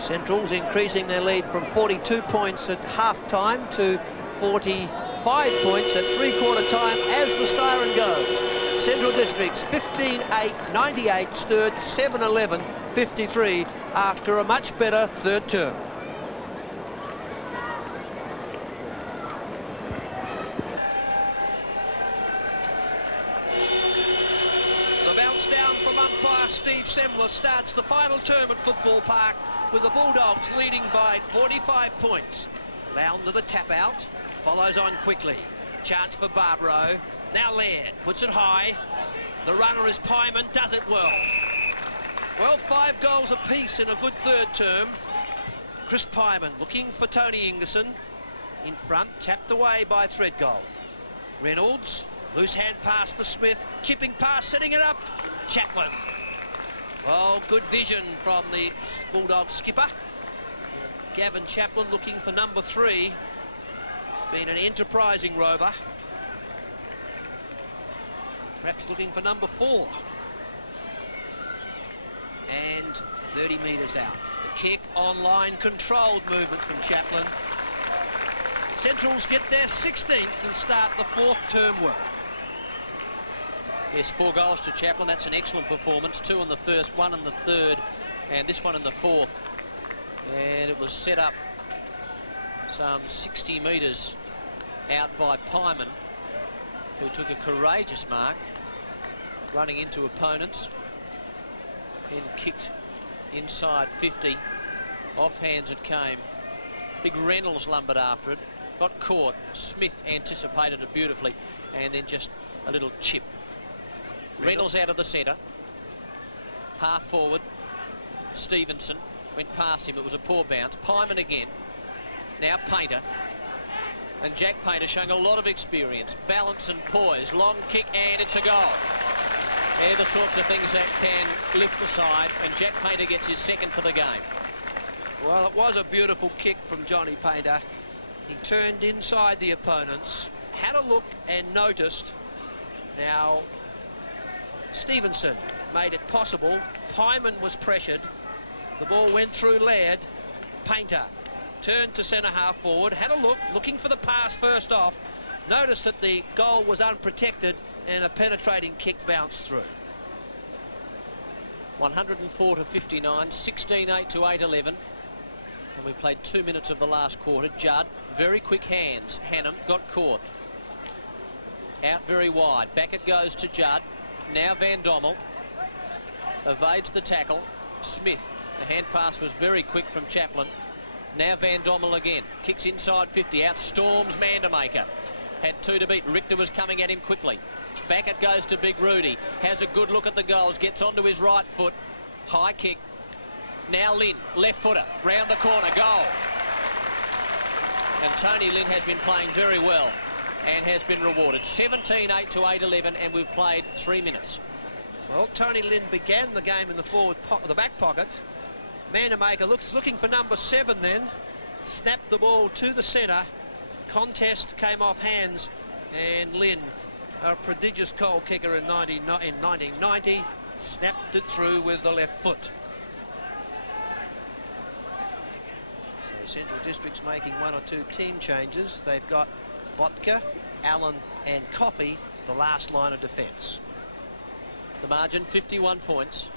Central's increasing their lead from 42 points at half-time to 45 points at three-quarter time as the siren goes. Central Districts 15-8, 98, Sturt 7-11, 53 after a much better third term. Down from umpire Steve Semler starts the final term at Football Park with the Bulldogs leading by 45 points. Lown to the tap out, follows on quickly. Chance for Barbaro. Now Laird puts it high. The runner is Pyman, does it well. Well, 5 goals apiece in a good third term. Chris Pyman looking for Tony Ingerson. In front, tapped away by Threadgold. Reynolds. Loose hand pass for Smith, chipping pass, setting it up. Chaplin. Oh, good vision from the Bulldog skipper. Gavin Chaplin looking for number 3. He's been an enterprising rover. Perhaps looking for number 4. And 30 metres out. The kick on line, controlled movement from Chaplin. Centrals get their 16th and start the 4th term well. Yes, 4 goals to Chaplin. That's an excellent performance. 2 in the first, 1 in the third, and this one in the 4th. And it was set up some 60 metres out by Pyman, who took a courageous mark, running into opponents, then kicked inside 50. Off hands it came. Big Reynolds lumbered after it, got caught. Smith anticipated it beautifully, and then just a little chip. Reynolds out of the centre, half forward. Stevenson went past him. It was a poor bounce. Pyman again. Now Painter. And Jack Painter showing a lot of experience. Balance and poise. Long kick, and it's a goal. They're the sorts of things that can lift the side, and Jack Painter gets his second for the game. Well, it was a beautiful kick from Johnny Painter. He turned inside the opponents, had a look and noticed. Now, Stevenson made it possible. Pyman was pressured. The ball went through Laird. Painter turned to centre half forward, had a look, looking for the pass first off. Noticed that the goal was unprotected and a penetrating kick bounced through. 104 to 59, 16-8 to 8-11. And we played 2 minutes of the last quarter. Judd, very quick hands. Hannum got caught. Out very wide. Back it goes to Judd. Now Van Dommel evades the tackle. Smith, the hand pass was very quick from Chaplin. Now Van Dommel again, kicks inside 50, outstorms Mandermaker. Had 2 to beat. Richter was coming at him quickly. Back it goes to Big Rudy. Has a good look at the goals, gets onto his right foot. High kick. Now Lynn, left footer, round the corner, goal. And Tony Lynn has been playing very well and has been rewarded. 17-8 to 8-11, and we've played 3 minutes. Well, Tony Lynn began the game in the back pocket. Mandermaker looking for number 7 then. Snapped the ball to the centre. Contest came off hands, and Lynn, a prodigious goal kicker in 1990, snapped it through with the left foot. So Central District's making 1 or 2 team changes. They've got Botka, Allen and Coffey, the last line of defence. The margin 51 points,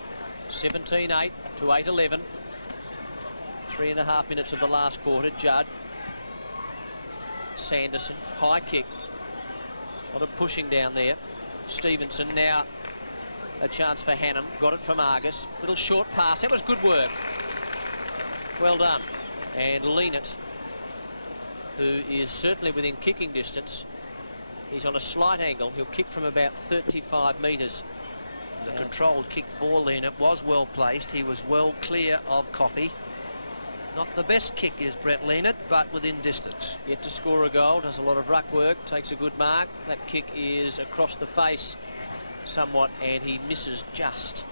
17-8 to 8-11. 3.5 minutes of the last quarter. Judd, Sanderson, high kick. A lot of pushing down there. Stevenson now a chance for Hannum. Got it from Argus. Little short pass. That was good work. Well done. And Leanett, who is certainly within kicking distance. He's on a slight angle. He'll kick from about 35 metres. The controlled kick for Leanett was well placed. He was well clear of Coffey. Not the best kick is Brett Leanett, but within distance. Yet to score a goal, does a lot of ruck work, takes a good mark. That kick is across the face somewhat, and he misses just.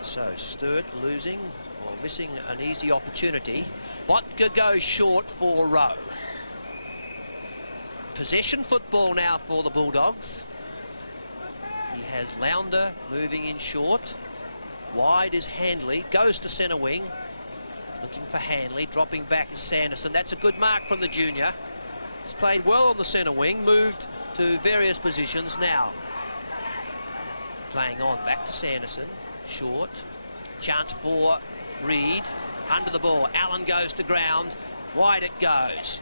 So Sturt losing or missing an easy opportunity. Botka goes short for Rowe. Possession football now for the Bulldogs. He has Lounder moving in short. Wide is Handley, goes to centre wing. Looking for Handley, dropping back is Sanderson. That's a good mark from the junior. He's played well on the centre wing, moved to various positions now. Playing on, back to Sanderson. Short. Chance for Reed. Under the ball. Allen goes to ground. Wide it goes.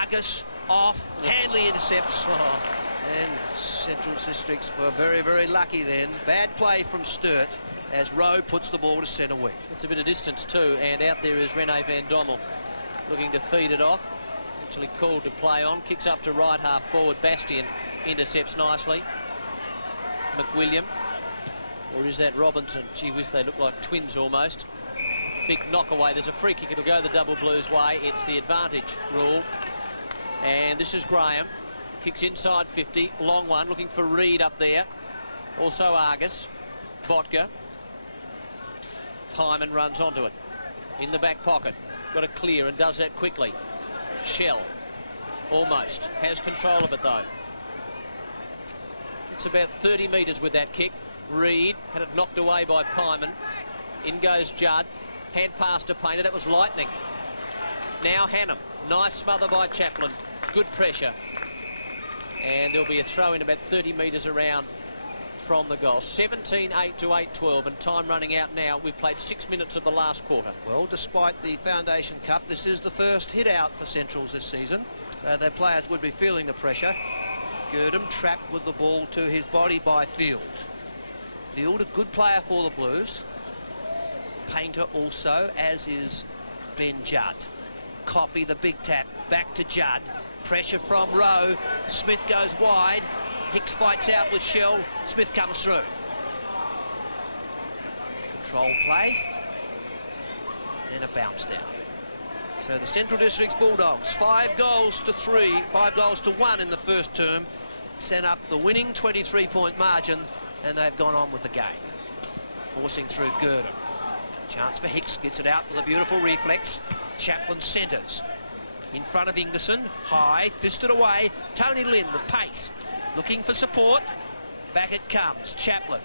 Argus off. Handley intercepts. And Central Districts were very, very lucky then. Bad play from Sturt as Rowe puts the ball to centre wing. It's a bit of distance too, and out there is Rene Van Dommel looking to feed it off. Actually called to play on. Kicks up to right half forward. Bastian intercepts nicely. McWilliam. Or is that Robinson? Gee whiz, they look like twins almost. Big knockaway. There's a free kick. It'll go the Double Blues way. It's the advantage rule. And this is Graham. Kicks inside 50. Long one. Looking for Reed up there. Also Argus. Vodka. Hyman runs onto it. In the back pocket. Got to clear and does that quickly. Shell. Almost. Has control of it though. It's about 30 metres with that kick. Reed had it knocked away by Pyman. In goes Judd. Hand pass to Painter. That was lightning. Now Hannum. Nice smother by Chaplin. Good pressure. And there'll be a throw in about 30 metres around from the goal. 17-8 to 8-12, and time running out now. We've played 6 minutes of the last quarter. Well, despite the Foundation Cup, this is the first hit out for Centrals this season. Their players would be feeling the pressure. Girdham trapped with the ball to his body by Field. Field, a good player for the Blues. Painter also, as is Ben Judd. Coffey, the big tap, back to Judd. Pressure from Rowe. Smith goes wide. Hicks fights out with Shell. Smith comes through. Control play. And a bounce down. So the Central Districts Bulldogs, 5 goals to 1 in the first term, sent up the winning 23-point margin, and they've gone on with the game. Forcing through Girdham. Chance for Hicks, gets it out with a beautiful reflex. Chaplin centres. In front of Ingerson, high, fisted away. Tony Lynn with pace. Looking for support. Back it comes. Chaplin.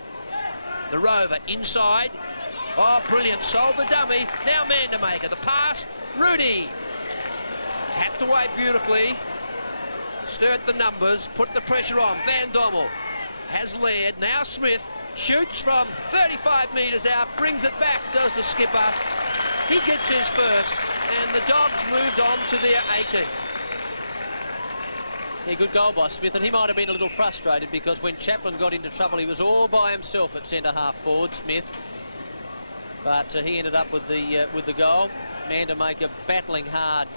The Rover inside. Oh, brilliant. Sold the dummy. Now Mandermaker. The pass. Rudy. Tapped away beautifully. Stirred the numbers. Put the pressure on. Van Dommel has led. Now Smith shoots from 35 metres out. Brings it back. Does the skipper. He gets his first. And the Dogs moved on to their 18th. Yeah, good goal by Smith, and he might have been a little frustrated because when Chaplin got into trouble, he was all by himself at centre half forward, Smith. But he ended up with the goal. Mandermaker battling hard,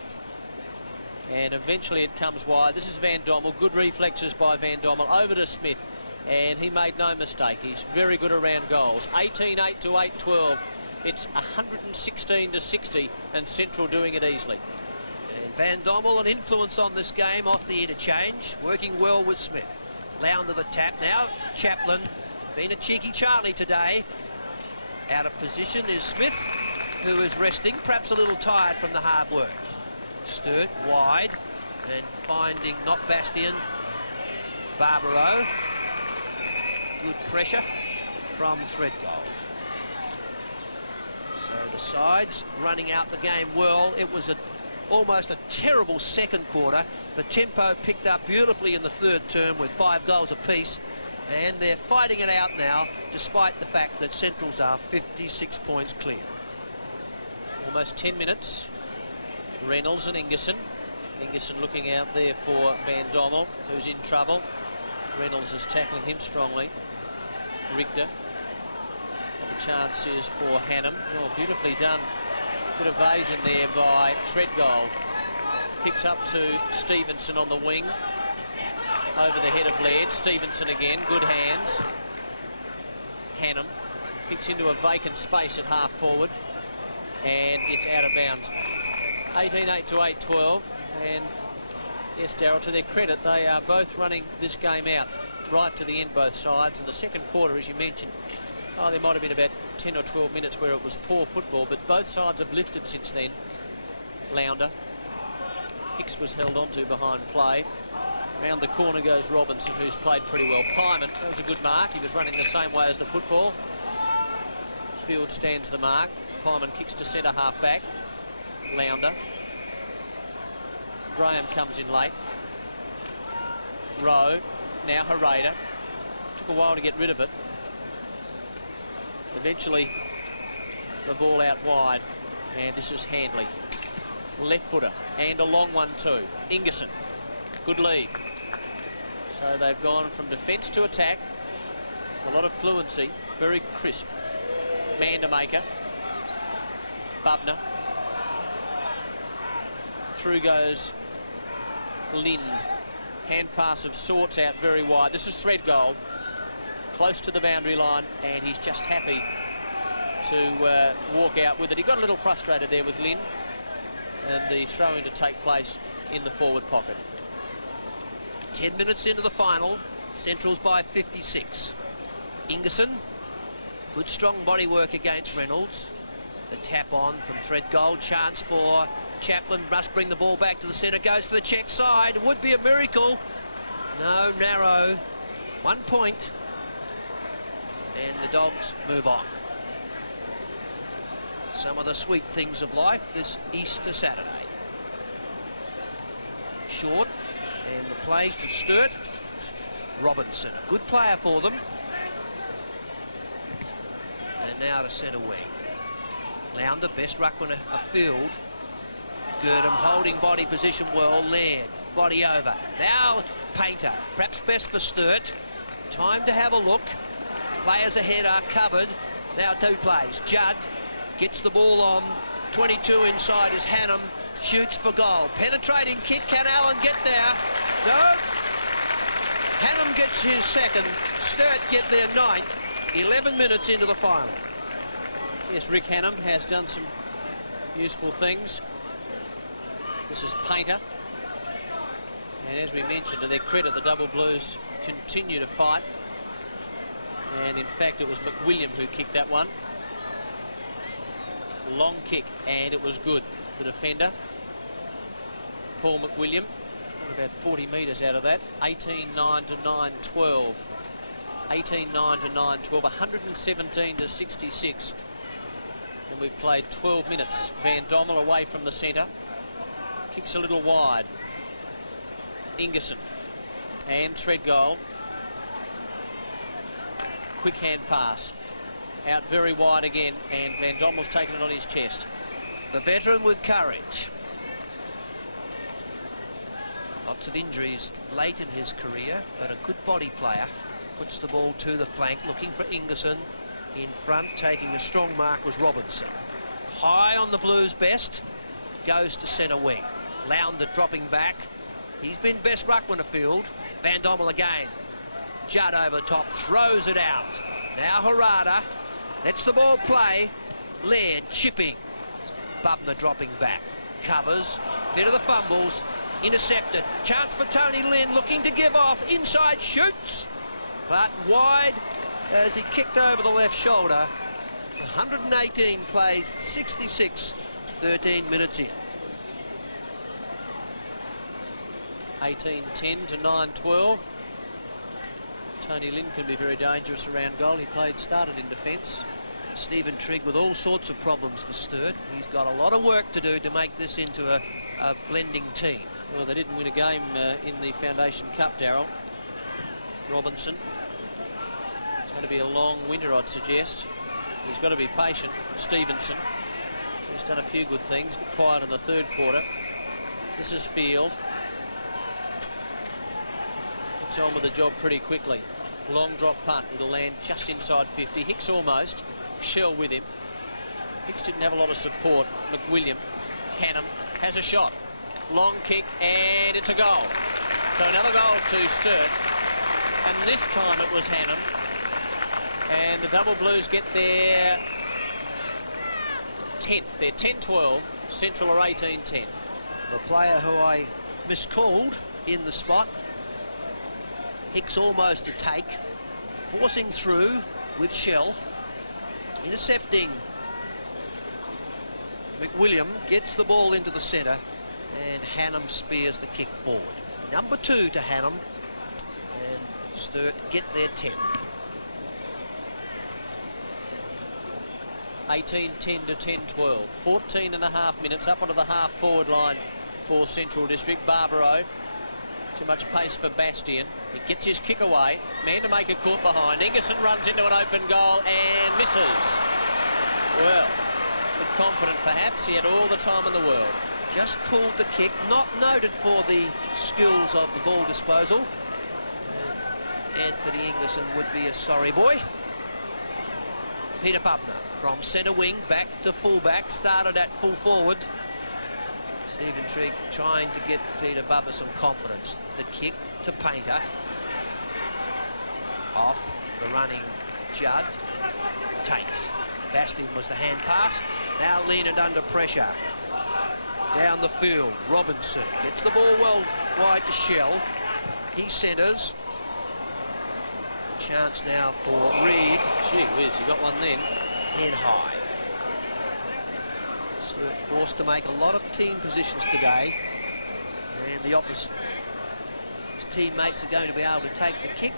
and eventually it comes wide. This is Van Dommel. Good reflexes by Van Dommel over to Smith, and he made no mistake. He's very good around goals. 18-8 to 8-12. It's 116 to 60, and Central doing it easily. Van Dommel, an influence on this game off the interchange, working well with Smith. Lound to the tap now. Chaplin, been a cheeky Charlie today. Out of position is Smith, who is resting, perhaps a little tired from the hard work. Sturt wide and finding not Bastian, Barbaro. Good pressure from Threadgold. So the sides running out the game well. It was almost a terrible second quarter. The tempo picked up beautifully in the third term with 5 goals apiece, and they're fighting it out now despite the fact that Centrals are 56 points clear. Almost 10 minutes. Reynolds and Ingerson. Ingerson looking out there for Van Dommel, who's in trouble. Reynolds is tackling him strongly. Richter. The chance is for Hannum. Oh, beautifully done. Good evasion there by Threadgold. Kicks up to Stevenson on the wing. Over the head of Laird. Stevenson again. Good hands. Hannum kicks into a vacant space at half forward. And it's out of bounds. 18-8 to 8-12. And yes, Darryl, to their credit, they are both running this game out right to the end, both sides. And the second quarter, as you mentioned, there might have been about 10 or 12 minutes where it was poor football, but both sides have lifted since then. Lounder. Hicks was held onto behind play. Round the corner goes Robinson, who's played pretty well. Pyman, that was a good mark. He was running the same way as the football. Field stands the mark. Pyman kicks to centre half back. Lounder. Graham comes in late. Rowe. Now Hereda. Took a while to get rid of it. Eventually, the ball out wide. And this is Handley. Left footer. And a long one too. Ingerson. Good lead. So they've gone from defence to attack. A lot of fluency. Very crisp. Mandermaker. Bubner. Through goes Lind. Hand pass of sorts out very wide. This is Threadgold. Close to the boundary line, and he's just happy to walk out with it. He got a little frustrated there with Lind, and the throw-in to take place in the forward pocket. 10 minutes into the final. Central's by 56. Ingerson. Good strong body work against Reynolds. The tap on from Threadgold. Chance for Chaplin. Must bring the ball back to the centre. Goes to the check side. Would be a miracle. No, narrow. 1 point. And the Dogs move on. Some of the sweet things of life this Easter Saturday. Short. And the play to Sturt. Robinson, a good player for them. And now to centre wing. Lounder, best ruckman upfield. Girdham holding body position well. Laird, body over. Now Painter, perhaps best for Sturt. Time to have a look. Players ahead are covered. Now two plays. Judd gets the ball on. 22 inside is Hannam. Shoots for goal. Penetrating kick. Can Allen get there? No. Hannam gets his second. Sturt get their ninth. 11 minutes into the final. Yes, Rick Hannam has done some useful things. This is Painter. And as we mentioned, to their credit, the Double Blues continue to fight. And in fact, it was McWilliam who kicked that one. Long kick, and it was good. The defender, Paul McWilliam, about 40 metres out of that. 18-9 to 9-12. 18-9 to 9-12. 117 to 66. And we've played 12 minutes. Van Dommel away from the centre. Kicks a little wide. Ingerson and Threadgold. Quick hand pass. Out very wide again, and Van Dommel's taken it on his chest. The veteran with courage. Lots of injuries late in his career, but a good body player. Puts the ball to the flank, looking for Ingerson. In front, taking a strong mark was Robinson. High on the Blues' best. Goes to centre wing. Lounder dropping back. He's been best ruckman afield. Van Dommel again. Judd over the top, throws it out. Now Hereda lets the ball play. Laird chipping. Bubner dropping back. Covers. Bit of the fumbles. Intercepted. Chance for Tony Lynn, looking to give off. Inside shoots. But wide as he kicked over the left shoulder. 118 plays 66. 13 minutes in. 18-10 to 9-12. Tony Lynn can be very dangerous around goal. He started in defence. Stephen Trigg with all sorts of problems for Sturt. He's got a lot of work to do to make this into a blending team. Well, they didn't win a game in the Foundation Cup, Darryl. Robinson. It's going to be a long winter, I'd suggest. He's got to be patient. Stevenson. He's done a few good things, but quiet in the third quarter. This is Field. Gets on with the job pretty quickly. Long drop punt with a land just inside 50. Hicks almost. Shell with him. Hicks didn't have a lot of support. McWilliam. Hannam has a shot. Long kick, and it's a goal. So another goal to Sturt. And this time it was Hannam. And the Double Blues get their 10th. They're 10-12. Central are 18-10. The player who I miscalled in the spot. Hicks almost a take. Forcing through with Shell. Intercepting. McWilliam gets the ball into the centre. And Hannam spears the kick forward. Number 2 to Hannam. And Sturt get their 10th. 18-10 to 10-12. 14 and a half minutes up onto the half-forward line for Central District. Barbaro, too much pace for Bastian. He gets his kick away. Man to make a court behind. Ingerson runs into an open goal and misses. Well, a bit confident perhaps. He had all the time in the world. Just pulled the kick, not noted for the skills of the ball disposal. And Anthony Ingerson would be a sorry boy. Peter Bubner from centre wing back to full-back, started at full forward. Stephen Trigg trying to get Peter Bubner some confidence. The kick to Painter. Off the running Judd. Takes. Bastian was the hand pass. Now Leonard under pressure. Down the field, Robinson gets the ball well wide to Shell. He centres. Chance now for Reid. Gee whiz, you got one then. Head high. Sturt forced to make a lot of team positions today. And the opposite. His teammates are going to be able to take the kick.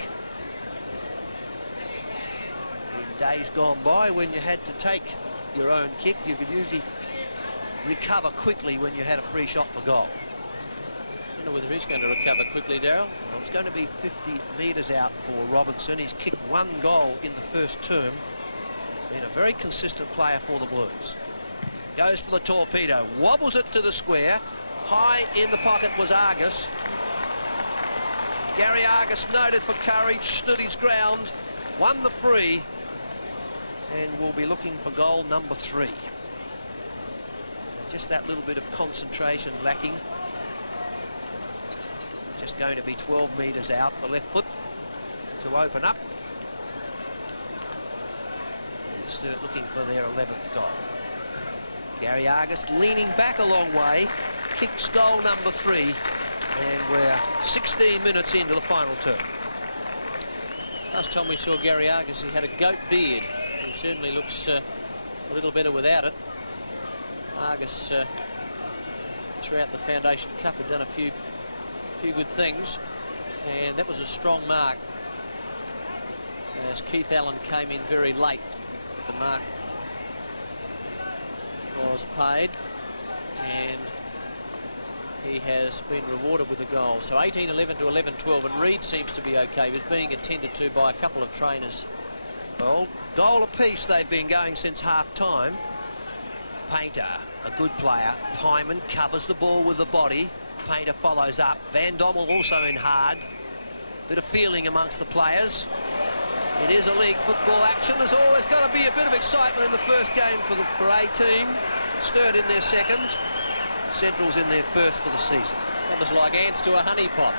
In days gone by, when you had to take your own kick, you could usually recover quickly when you had a free shot for goal. I don't know whether he's going to recover quickly, Darryl. Well, it's going to be 50 metres out for Robinson. He's kicked one goal in the first term. Been a very consistent player for the Blues. Goes for the torpedo, wobbles it to the square. High in the pocket was Argus. Gary Argus, noted for courage, stood his ground, won the free, and will be looking for goal number 3. Just that little bit of concentration lacking. Just going to be 12 metres out, the left foot to open up. And Sturt looking for their 11th goal. Gary Argus leaning back a long way, kicks goal number 3, and we're 16 minutes into the final term. Last time we saw Gary Argus, he had a goat beard. He certainly looks a little better without it. Argus throughout the Foundation Cup had done a few good things, and that was a strong mark as Keith Allen came in very late. The mark was paid and he has been rewarded with a goal. So 18-11 to 11-12, and Reid seems to be okay. He was being attended to by a couple of trainers. Well, goal apiece they've been going since half-time. Painter, a good player. Pyman covers the ball with the body. Painter follows up. Van Dommel also in hard. Bit of feeling amongst the players. It is a league football action. There's always got to be a bit of excitement in the first game for A team. Sturt in their second. Central's in their first for the season. That was like ants to a honey pot.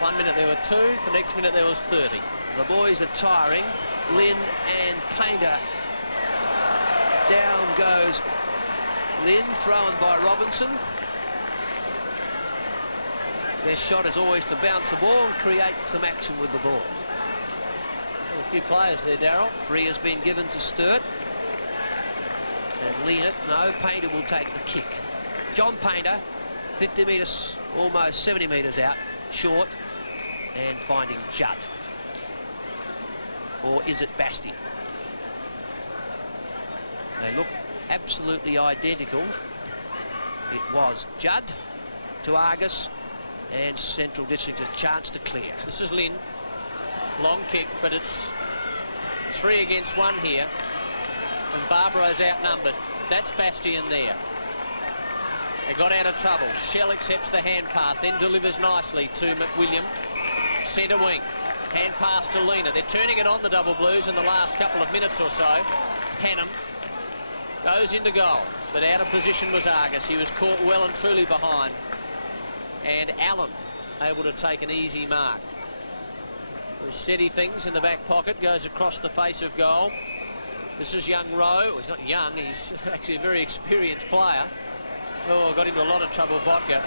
1 minute there were 2, the next minute there was 30. The boys are tiring. Lynn and Painter. Down goes Lynn, thrown by Robinson. Their shot is always to bounce the ball and create some action with the ball. A few players there, Darryl. Free has been given to Sturt. And Leonard, no, Painter will take the kick. John Painter, 50 metres, almost 70 metres out, short, and finding Judd. Or is it Bastian? They look absolutely identical. It was Judd to Argus, and Central District a chance to clear. This is Lynn. Long kick, but it's 3 against 1 here. And Barbaro's outnumbered. That's Bastian there. They got out of trouble. Shell accepts the hand pass, then delivers nicely to McWilliam. Centre wing. Hand pass to Lena. They're turning it on, the Double Blues, in the last couple of minutes or so. Hannum goes into goal, but out of position was Argus. He was caught well and truly behind. And Allen able to take an easy mark. With steady things in the back pocket, goes across the face of goal. This is young Rowe. Well, he's not young, he's actually a very experienced player. Oh, got into a lot of trouble, Botka.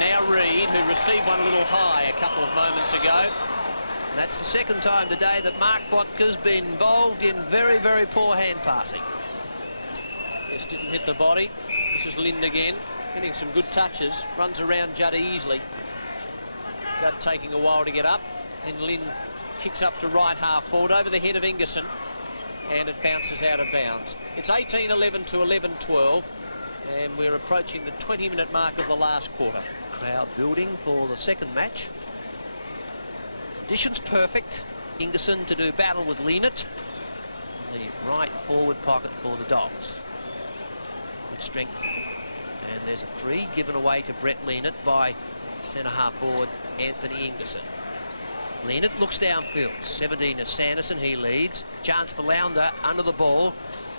Now Reid, who received one a little high a couple of moments ago. And that's the second time today that Mark Botka's been involved in very, very poor hand passing. Yes, didn't hit the body. This is Lind again, getting some good touches. Runs around Judd easily. Judd taking a while to get up. And Lind kicks up to right half forward over the head of Ingerson. and it bounces out of bounds. It's 18-11 to 11-12, and we're approaching the 20-minute mark of the last quarter. Crowd building for the second match. Conditions perfect. Ingerson to do battle with Leonard in the right forward pocket for the Dogs. Good strength. And there's a free given away to Brett Leonard by centre-half forward Anthony Ingerson. Leonard looks downfield. 17 is Sanderson, he leads. Chance for Lounder under the ball.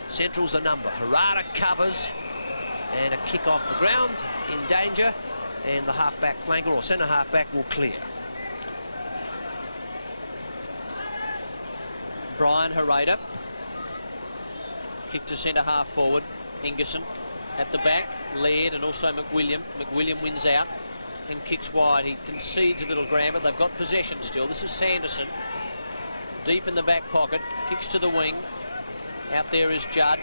Central's the number. Harada covers. And a kick off the ground in danger. And the half-back flanker or centre-half-back will clear. Brian Harada. Kick to centre-half forward. Ingerson at the back. Laird and also McWilliam. McWilliam wins out and kicks wide. He concedes a little ground, but they've got possession still. This is Sanderson. Deep in the back pocket. Kicks to the wing. Out there is Judd.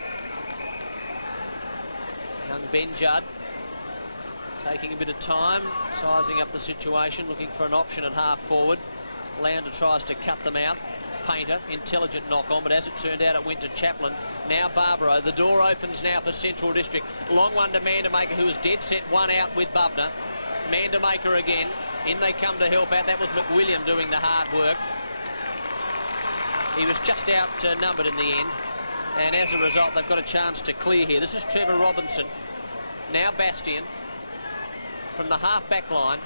Young Ben Judd. Taking a bit of time, sizing up the situation, looking for an option at half forward. Lounder tries to cut them out. Painter, intelligent knock on, but as it turned out, it went to Chaplin. Now Barbaro. The door opens now for Central District. Long one to Mandermaker, who is dead set one out with Bubner. Mandermaker again. In they come to help out. That was McWilliam doing the hard work. He was just outnumbered in the end, and as a result, they've got a chance to clear here. This is Trevor Robinson. Now Bastian from the half-back line.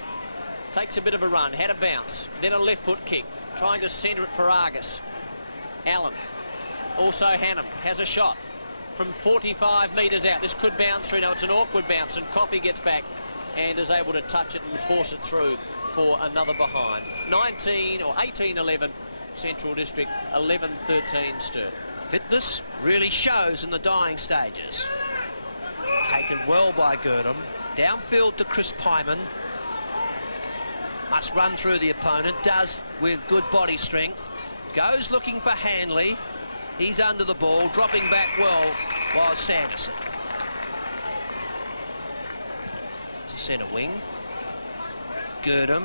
Takes a bit of a run, had a bounce, then a left foot kick, trying to centre it for Argus. Allen, also Hannum, has a shot from 45 metres out. This could bounce through. Now it's an awkward bounce, and Coffey gets back and is able to touch it and force it through for another behind. 18-11 Central District, 11-13 Sturt. Fitness really shows in the dying stages. Taken well by Girdham. Downfield to Chris Pyman. Must run through the opponent. Does with good body strength. Goes looking for Hanley. He's under the ball. Dropping back well was Sanderson. To centre wing. Girdham.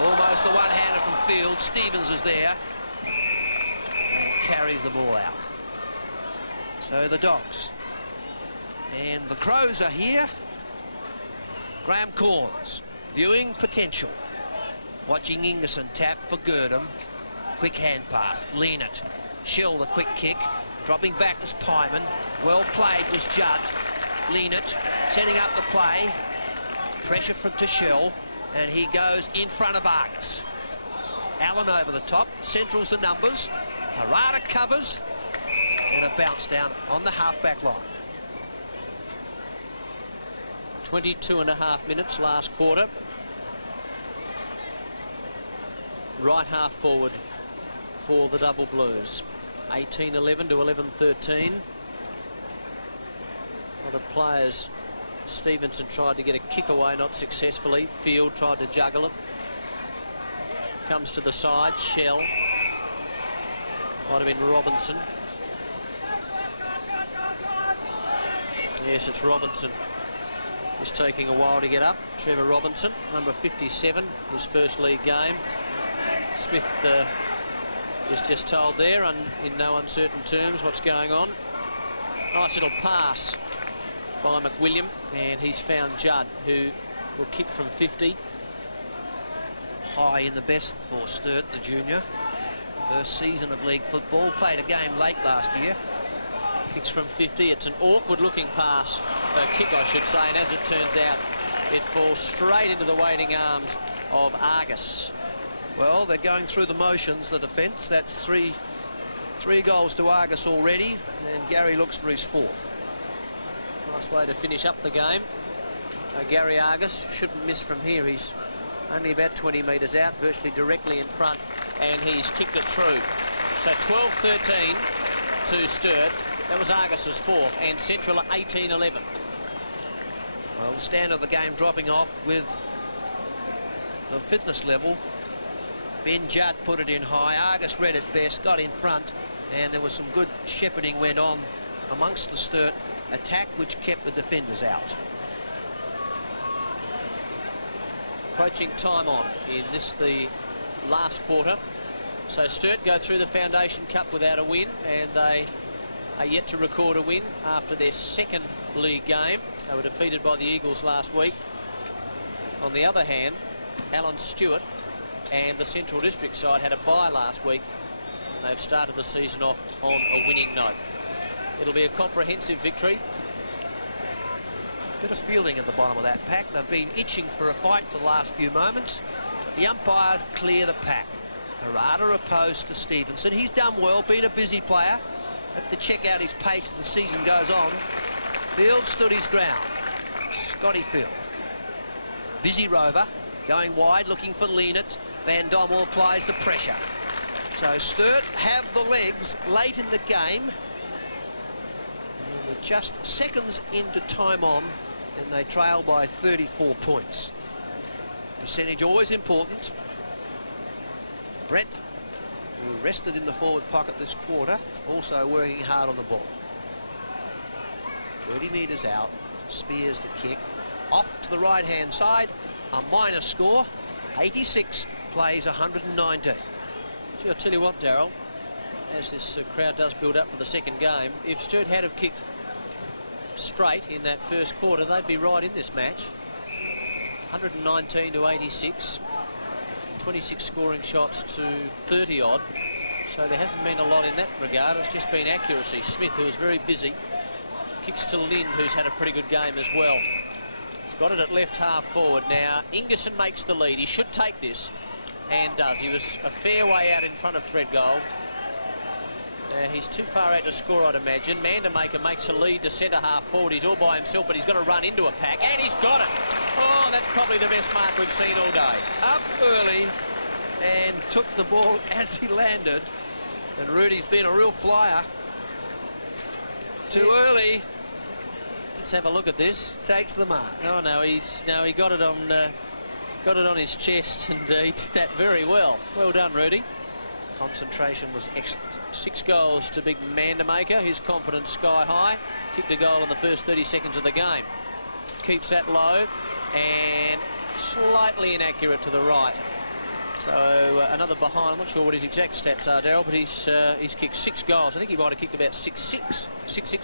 Almost a one-hander from field. Stevens is there. And carries the ball out. So the Dogs. And the Crows are here. Graham Corns, viewing potential. Watching Ingerson tap for Girdham. Quick hand pass. Leonard. Shell the quick kick. Dropping back is Pyman. Well played was Judd. Leonard setting up the play. Pressure to Shell. And he goes in front of Argus. Allen over the top. Central's the numbers. Harada covers. And a bounce down on the half-back line. 22.5 minutes last quarter. Right half forward for the Double Blues. 18-11 to 11-13. One of the players, Stevenson, tried to get a kick away, not successfully. Field tried to juggle it. Comes to the side, Shell. Might have been Robinson. Yes, it's Robinson. It's taking a while to get up. Trevor Robinson, number 57, his first league game. Smith is just told there, and in no uncertain terms, what's going on. Nice little pass by McWilliam, and he's found Judd, who will kick from 50. High in the best for Sturt, the junior. First season of league football. Played a game late last year. Kicks from 50. It's an awkward-looking pass, kick, I should say, and as it turns out, it falls straight into the waiting arms of Argus. Well, they're going through the motions, the defence. That's three goals to Argus already, and Gary looks for his fourth. Nice way to finish up the game. Gary Argus shouldn't miss from here. He's only about 20 metres out, virtually directly in front, and he's kicked it through. So 12-13 to Sturt. That was Argus's fourth, and Central at 18-11. Well, the standard of the game dropping off with the fitness level. Ben Judd put it in high. Argus read it best, got in front, and there was some good shepherding went on amongst the Sturt attack, which kept the defenders out. Approaching time on in this, the last quarter. So Sturt go through the Foundation Cup without a win, and they are yet to record a win after their second league game. They were defeated by the Eagles last week. On the other hand, Alan Sturt and the Central District side had a bye last week, and they've started the season off on a winning note. It'll be a comprehensive victory. Bit of fielding at the bottom of that pack. They've been itching for a fight for the last few moments. The umpires clear the pack. Harada opposed to Stevenson. He's done well, been a busy player. Have to check out his pace as the season goes on. Field stood his ground. Scotty Field. Busy Rover, going wide, looking for Leonard. Van Dommel applies the pressure. So Sturt have the legs late in the game. And we're just seconds into time on, and they trail by 34 points. Percentage always important. Brett, who rested in the forward pocket this quarter, also working hard on the ball. 30 metres out, spears the kick. Off to the right-hand side, a minor score, 86, plays 119. Gee, I'll tell you what, Darryl, as this crowd does build up for the second game, if Sturt had have kicked straight in that first quarter, they'd be right in this match. 119 to 86, 26 scoring shots to 30 odd, so there hasn't been a lot in that regard. It's just been accuracy. Smith, who was very busy, kicks to Lind, who's had a pretty good game as well. He's got it at left half forward now. Ingerson makes the lead. He should take this, and does. He was a fair way out in front of Threadgold. He's too far out to score, I'd imagine. Mandamaker makes a lead to centre half forward. He's all by himself, but he's got to run into a pack, and he's got it. Oh, that's probably the best mark we've seen all day. Up early and took the ball as he landed, and Rudy's been a real flyer. Too early. Let's have a look at this. Takes the mark. Oh no, he got it on his chest, and he did that very well. Well done, Rudy. Concentration was excellent. 6 goals to big Mandamaker. His confidence sky high. Kicked a goal in the first 30 seconds of the game. Keeps that low and slightly inaccurate to the right. So another behind. I'm not sure what his exact stats are, Darryl, but he's kicked 6 goals. I think he might have kicked about 6-6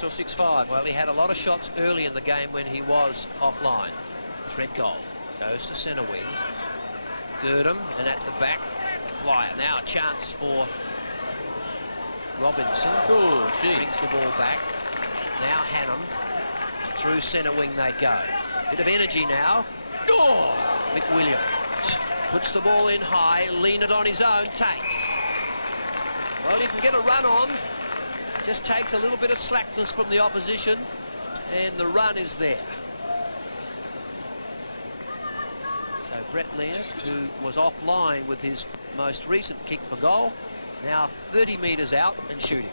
or 6-5. Well, he had a lot of shots early in the game when he was offline. Threadgold goes to centre wing. Girdham, and at the back, flyer. Now a chance for Robinson. Oh, gee. Brings the ball back. Now Hannum. Through centre wing they go. Bit of energy now. Oh. McWilliam puts the ball in high. Leonard on his own takes. Well, you can get a run on. Just takes a little bit of slackness from the opposition, and the run is there. So Brett Leonard, who was offline with his most recent kick for goal, now 30 metres out and shooting.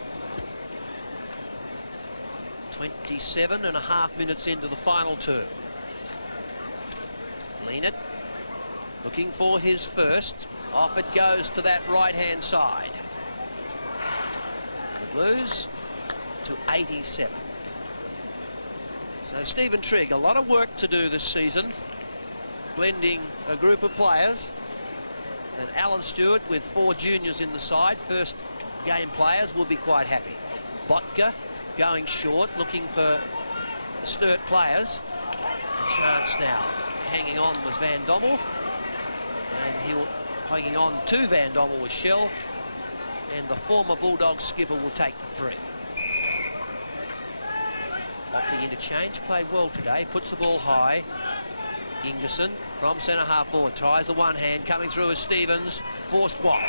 27.5 minutes into the final term. Leonard looking for his first. Off it goes to that right-hand side. The Blues to 87. So Stephen Trigg, a lot of work to do this season, blending a group of players. And Alan Sturt with 4 juniors in the side, first game players, will be quite happy. Botka going short, looking for Sturt players. A chance now. Hanging on was Van Dommel. And hanging on to Van Dommel was Shell. And the former Bulldog skipper will take the 3. Off the interchange, played well today, puts the ball high. Ingerson from centre half forward, tries the one hand, coming through as Stevens, forced wide.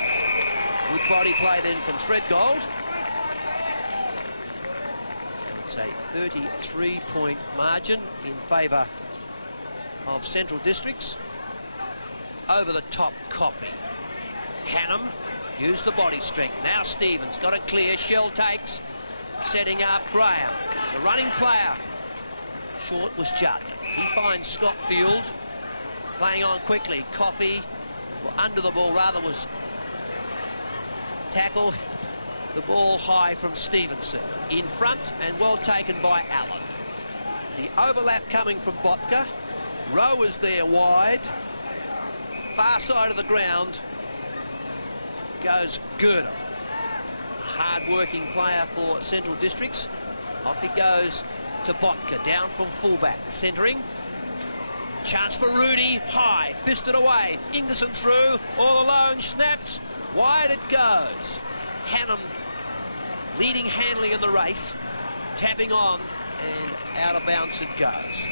Good body play then from Threadgold. So it's a 33-point margin in favour of Central Districts. Over the top, Coffey. Hannum used the body strength. Now Stevens got it clear. Shell takes, setting up Graham. The running player. Short was Judd. He finds Scott Field playing on quickly. Coffey, or under the ball rather, was tackled. The ball high from Stevenson. In front and well taken by Allen. The overlap coming from Botka. Rowe is there wide. Far side of the ground goes Girdham. hard-working player for Central Districts. Off he goes to Botka, down from fullback, centering. Chance for Rudy, high, fisted away. Ingerson through, all alone, snaps. Wide it goes. Hannum leading Hanley in the race, tapping on, and out of bounds it goes.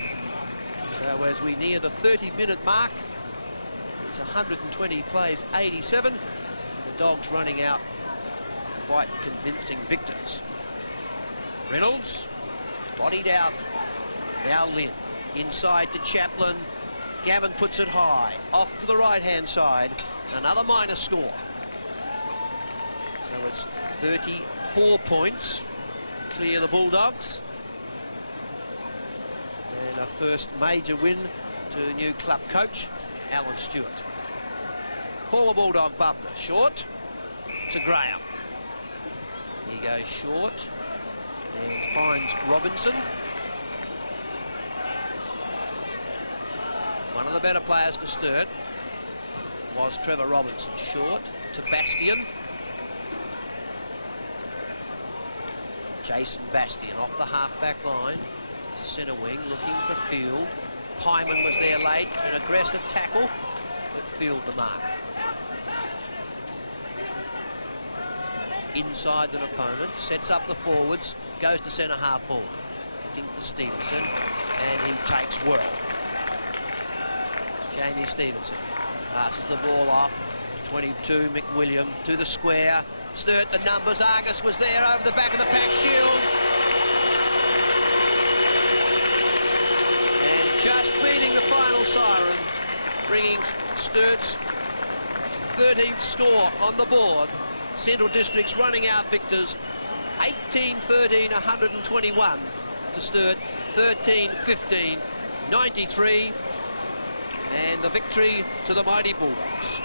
So as we near the 30-minute mark, it's 120 plays 87. The Dogs running out quite convincing victories. Reynolds, bodied out. Now Lynn, inside to Chaplin. Gavin puts it high, off to the right-hand side. Another minor score. So it's 34 points. Clear the Bulldogs. And a first major win to the new club coach, Alan Sturt. Former Bulldog Bubler, short to Graham. He goes short and finds Robinson. One of the better players for Sturt was Trevor Robinson. Short to Bastian. Jason Bastian off the half-back line to centre wing, looking for Field. Pyman was there late, an aggressive tackle, but Field the mark. Inside an opponent, sets up the forwards, goes to centre half forward. Looking for Stevenson, and he takes well. Jamie Stevenson passes the ball off. 22, McWilliam to the square. Sturt the numbers. Argus was there over the back of the pack. Shield. And just beating the final siren, bringing Sturt's 13th score on the board. Central Districts running out victors. 18-13, 121 to Sturt. 13-15, 93. And the victory to the mighty Bulldogs.